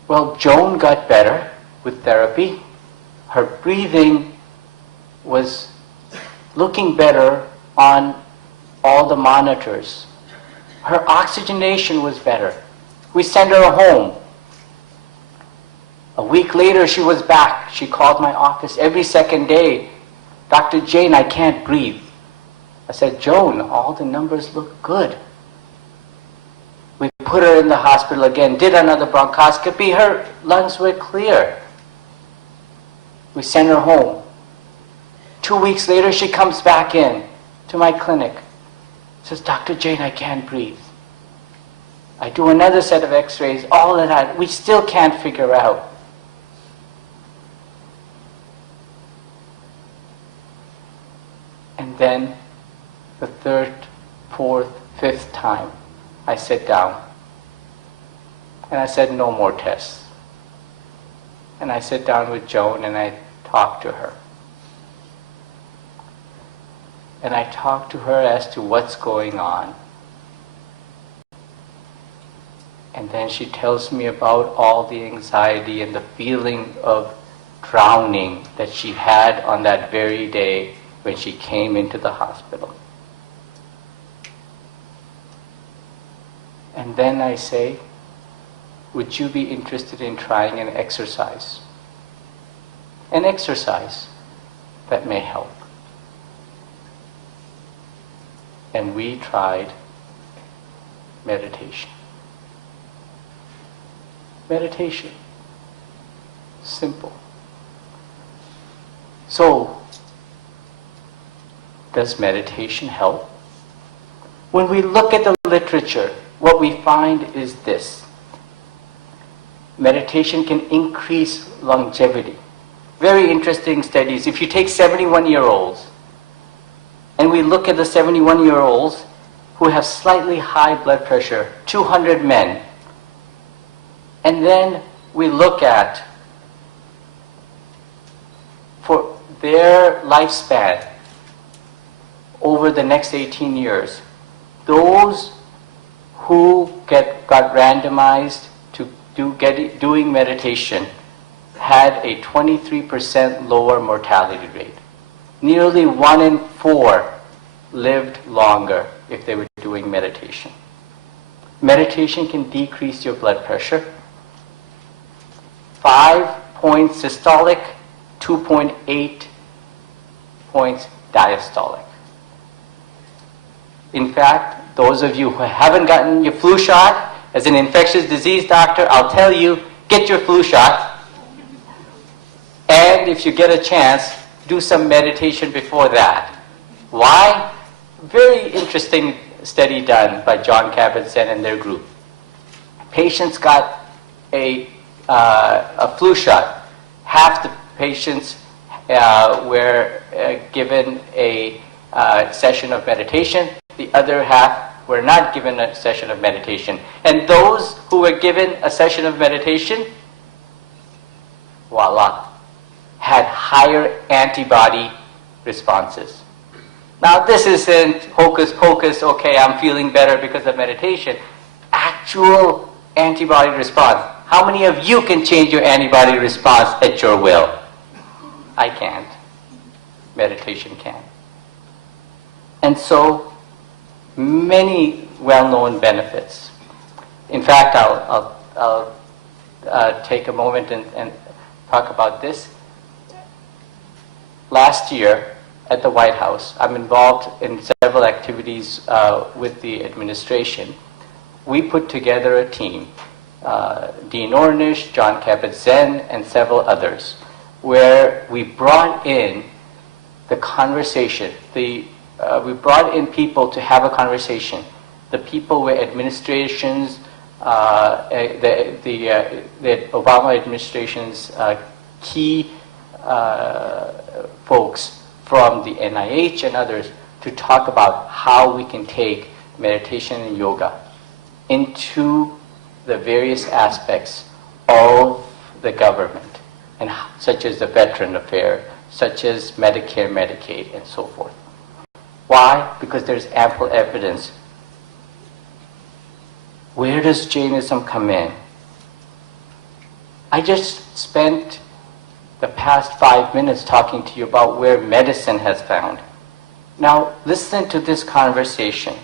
Well, Joan got better with therapy. Her breathing was looking better on all the monitors. Her oxygenation was better. We sent her home. A week later, she was back. She called my office every second day. Dr. Jain, I can't breathe. I said, Joan, all the numbers look good. We put her in the hospital again, did another bronchoscopy. Her lungs were clear. We sent her home. 2 weeks later, she comes back in to my clinic. Says, Dr. Jain, I can't breathe. I do another set of x-rays, all of that. We still can't figure out. And then the third, fourth, fifth time, I sat down. And I said, no more tests. And I sat down with Joan and I talked to her. And I talked to her as to what's going on. And then she tells me about all the anxiety and the feeling of drowning that she had on that very day when she came into the hospital. And then I say, would you be interested in trying an exercise? An exercise that may help. And we tried meditation. Meditation. Simple. So, does meditation help? When we look at the literature, what we find is this. Meditation can increase longevity. Very interesting studies. If you take 71-year-olds, and we look at the 71-year-olds who have slightly high blood pressure, 200 men, and then we look at, for their lifespan over the next 18 years, those who got randomized to doing meditation had a 23% lower mortality rate. Nearly 1 in 4 lived longer if they were doing meditation. Meditation can decrease your blood pressure. 5 points systolic, 2.8 points diastolic. In fact, those of you who haven't gotten your flu shot, as an infectious disease doctor, I'll tell you, get your flu shot. And if you get a chance, do some meditation before that. Why? Very interesting study done by John Kabat-Zinn and their group. Patients got a flu shot. Half the patients were given a session of meditation. The other half were not given a session of meditation. And those who were given a session of meditation, voila, had higher antibody responses. Now this isn't hocus pocus, okay, I'm feeling better because of meditation. Actual antibody response. How many of you can change your antibody response at your will? I can't. Meditation can. And so, many well-known benefits. In fact, I'll take a moment and talk about this. Last year at the White House, I'm involved in several activities with the administration. We put together a team, Dean Ornish, John Kabat-Zinn, and several others, where we brought in the conversation. We brought in people to have a conversation. The people were administrations, the Obama administration's key folks from the NIH and others to talk about how we can take meditation and yoga into the various aspects of the government, and such as the Veteran Affairs, such as Medicare, Medicaid, and so forth. Why? Because there's ample evidence. Where does Jainism come in? I just spent the past 5 minutes talking to you about where medicine has found. Now, listen to this conversation.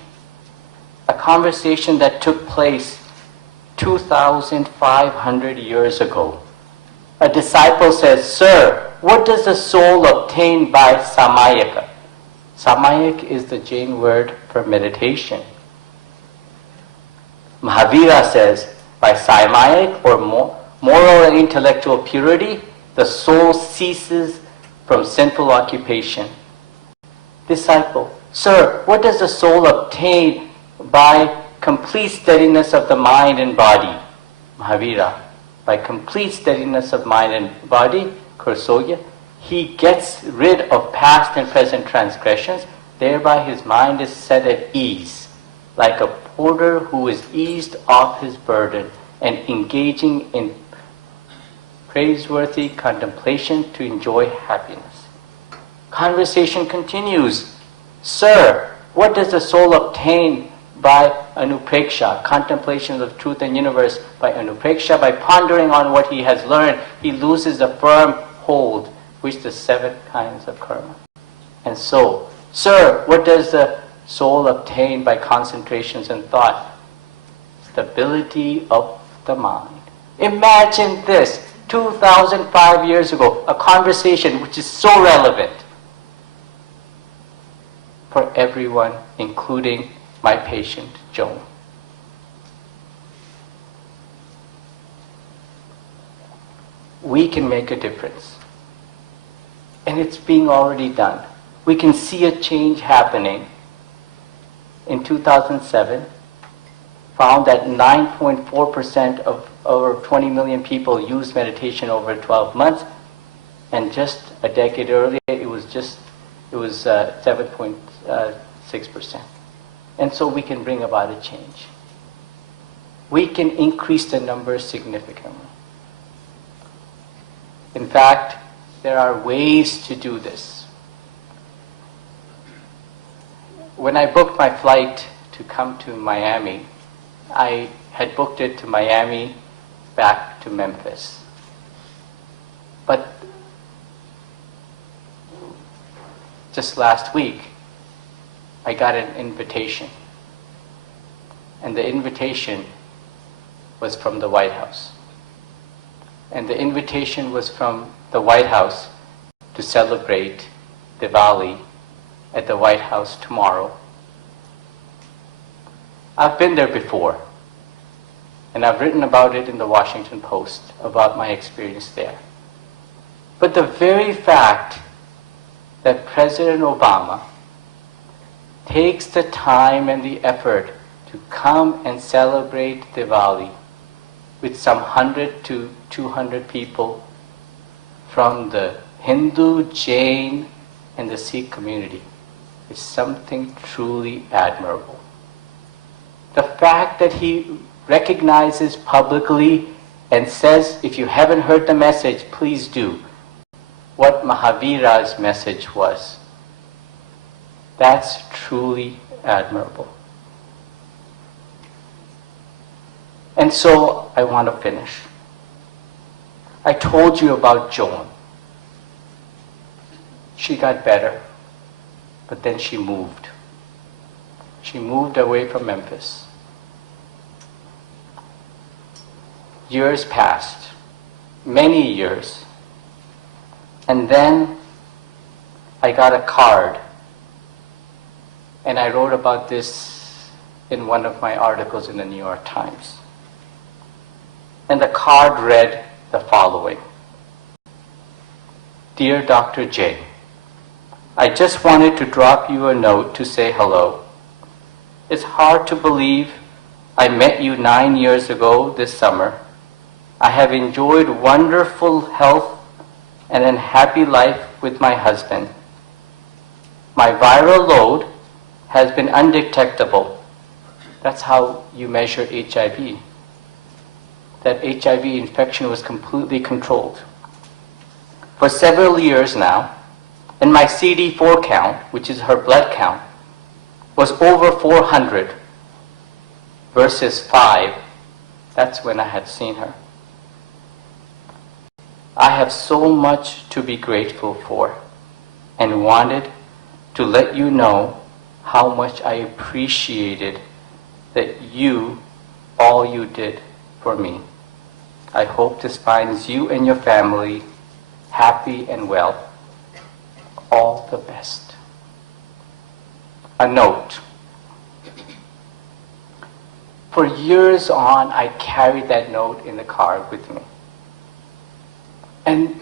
A conversation that took place 2,500 years ago. A disciple says, "Sir, what does the soul obtain by samayaka?" Samayak is the Jain word for meditation. Mahavira says, by samayak or moral and intellectual purity, the soul ceases from sinful occupation. Disciple, "Sir, what does the soul obtain by complete steadiness of the mind and body?" Mahavira, by complete steadiness of mind and body, Kursogya, he gets rid of past and present transgressions, thereby his mind is set at ease, like a porter who is eased off his burden and engaging in praiseworthy contemplation to enjoy happiness. Conversation continues. "Sir, what does the soul obtain by anupreksha, contemplation of truth and universe by anupreksha? By pondering on what he has learned, he loses a firm hold, which the 7 kinds of karma." And so, "Sir, what does the soul obtain by concentrations and thought?" Stability of the mind. Imagine this, 2,005 years ago, a conversation which is so relevant for everyone, including my patient, Joan. We can make a difference. And it's being already done. We can see a change happening. In 2007, found that 9.4% of over 20 million people used meditation over 12 months, and just a decade earlier it was 7.6%. And so we can bring about a change. We can increase the numbers significantly. In fact, there are ways to do this. When I booked my flight to come to Miami, I had booked it to Miami back to Memphis. But just last week, I got an invitation. And the invitation was from the White House. And the invitation was from the White House to celebrate Diwali at the White House tomorrow. I've been there before, and I've written about it in the Washington Post, about my experience there. But the very fact that President Obama takes the time and the effort to come and celebrate Diwali with some 100 to 200 people from the Hindu, Jain, and the Sikh community is something truly admirable. The fact that he recognizes publicly and says, if you haven't heard the message, please do, what Mahavira's message was, that's truly admirable. And so I want to finish. I told you about Joan. She got better, but then she moved. She moved away from Memphis. Years passed, many years, and then I got a card, and I wrote about this in one of my articles in the New York Times. And the card read the following: Dear Dr. Jain, I just wanted to drop you a note to say hello. It's hard to believe I met you 9 years ago this summer. I have enjoyed wonderful health and a happy life with my husband. My viral load has been undetectable. That's how you measure HIV. That HIV infection was completely controlled. For several years now, and my CD4 count, which is her blood count, was over 400 versus 5. That's when I had seen her. I have so much to be grateful for and wanted to let you know how much I appreciated that all you did for me. I hope this finds you and your family happy and well. All the best. A note. For years on, I carried that note in the car with me. And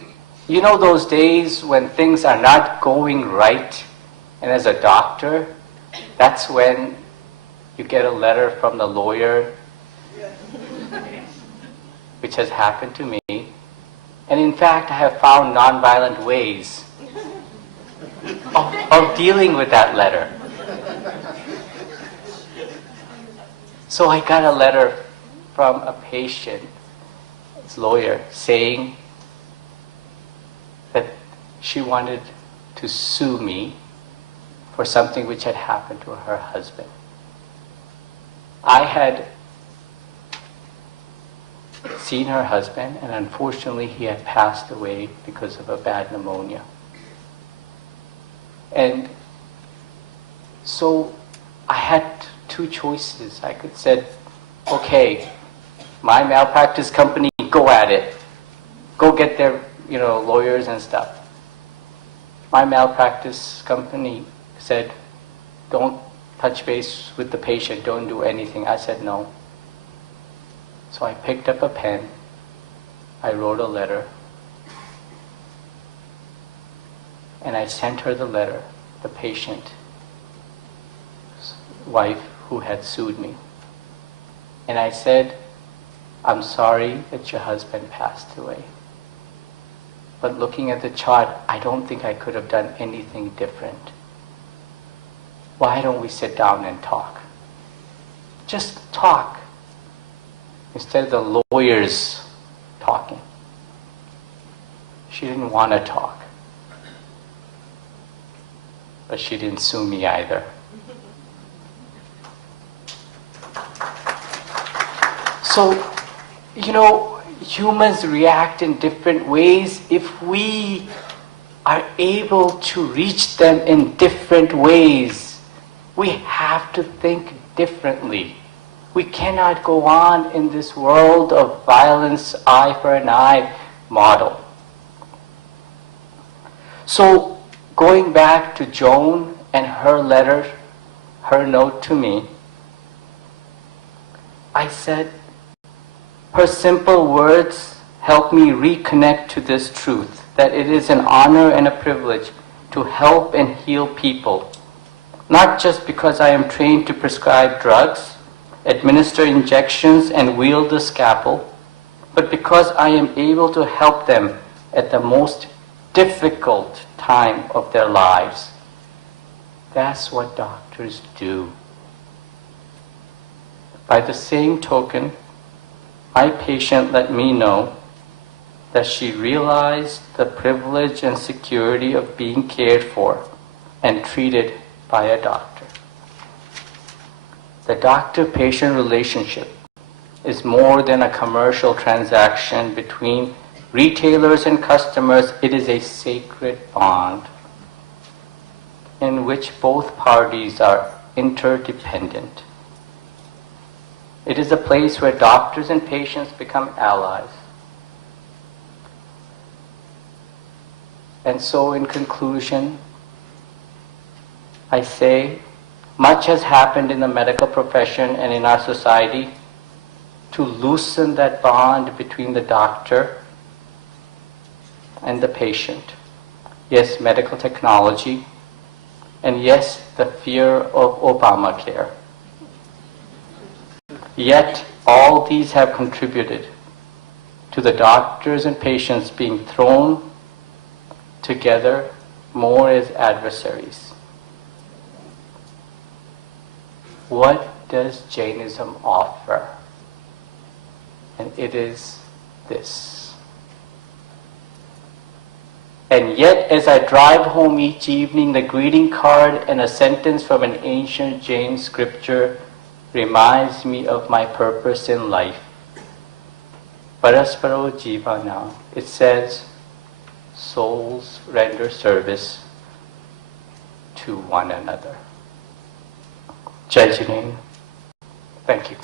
you know those days when things are not going right, and as a doctor, that's when you get a letter from the lawyer, which has happened to me. And in fact, I have found nonviolent ways of dealing with that letter. So I got a letter from a patient's lawyer saying that she wanted to sue me for something which had happened to her husband. I had seen her husband, and unfortunately he had passed away because of a bad pneumonia. And so I had two choices. I could say, okay, my malpractice company, go at it. Go get their lawyers and stuff. My malpractice company said, don't touch base with the patient, don't do anything. I said no. So I picked up a pen, I wrote a letter, and I sent her the letter, the patient's wife who had sued me. And I said, I'm sorry that your husband passed away. But looking at the chart, I don't think I could have done anything different. Why don't we sit down and talk? Just talk. Instead of the lawyers talking. She didn't want to talk. But she didn't sue me either. So, humans react in different ways. If we are able to reach them in different ways, we have to think differently. We cannot go on in this world of violence, eye for an eye model. So, going back to Joan and her letter, her note to me, I said, her simple words help me reconnect to this truth, that it is an honor and a privilege to help and heal people, not just because I am trained to prescribe drugs, administer injections, and wield the scalpel, but because I am able to help them at the most difficult time of their lives. That's what doctors do. By the same token, my patient let me know that she realized the privilege and security of being cared for and treated by a doctor. The doctor-patient relationship is more than a commercial transaction between retailers and customers. It is a sacred bond in which both parties are interdependent. It is a place where doctors and patients become allies. And so in conclusion, I say, much has happened in the medical profession and in our society to loosen that bond between the doctor and the patient. Yes, medical technology, and yes, the fear of Obamacare. Yet, all these have contributed to the doctors and patients being thrown together more as adversaries. What does Jainism offer? And it is this. And yet, as I drive home each evening, the greeting card and a sentence from an ancient Jain scripture reminds me of my purpose in life. Parasparo Jivana. It says, souls render service to one another. Jai Jain. Thank you.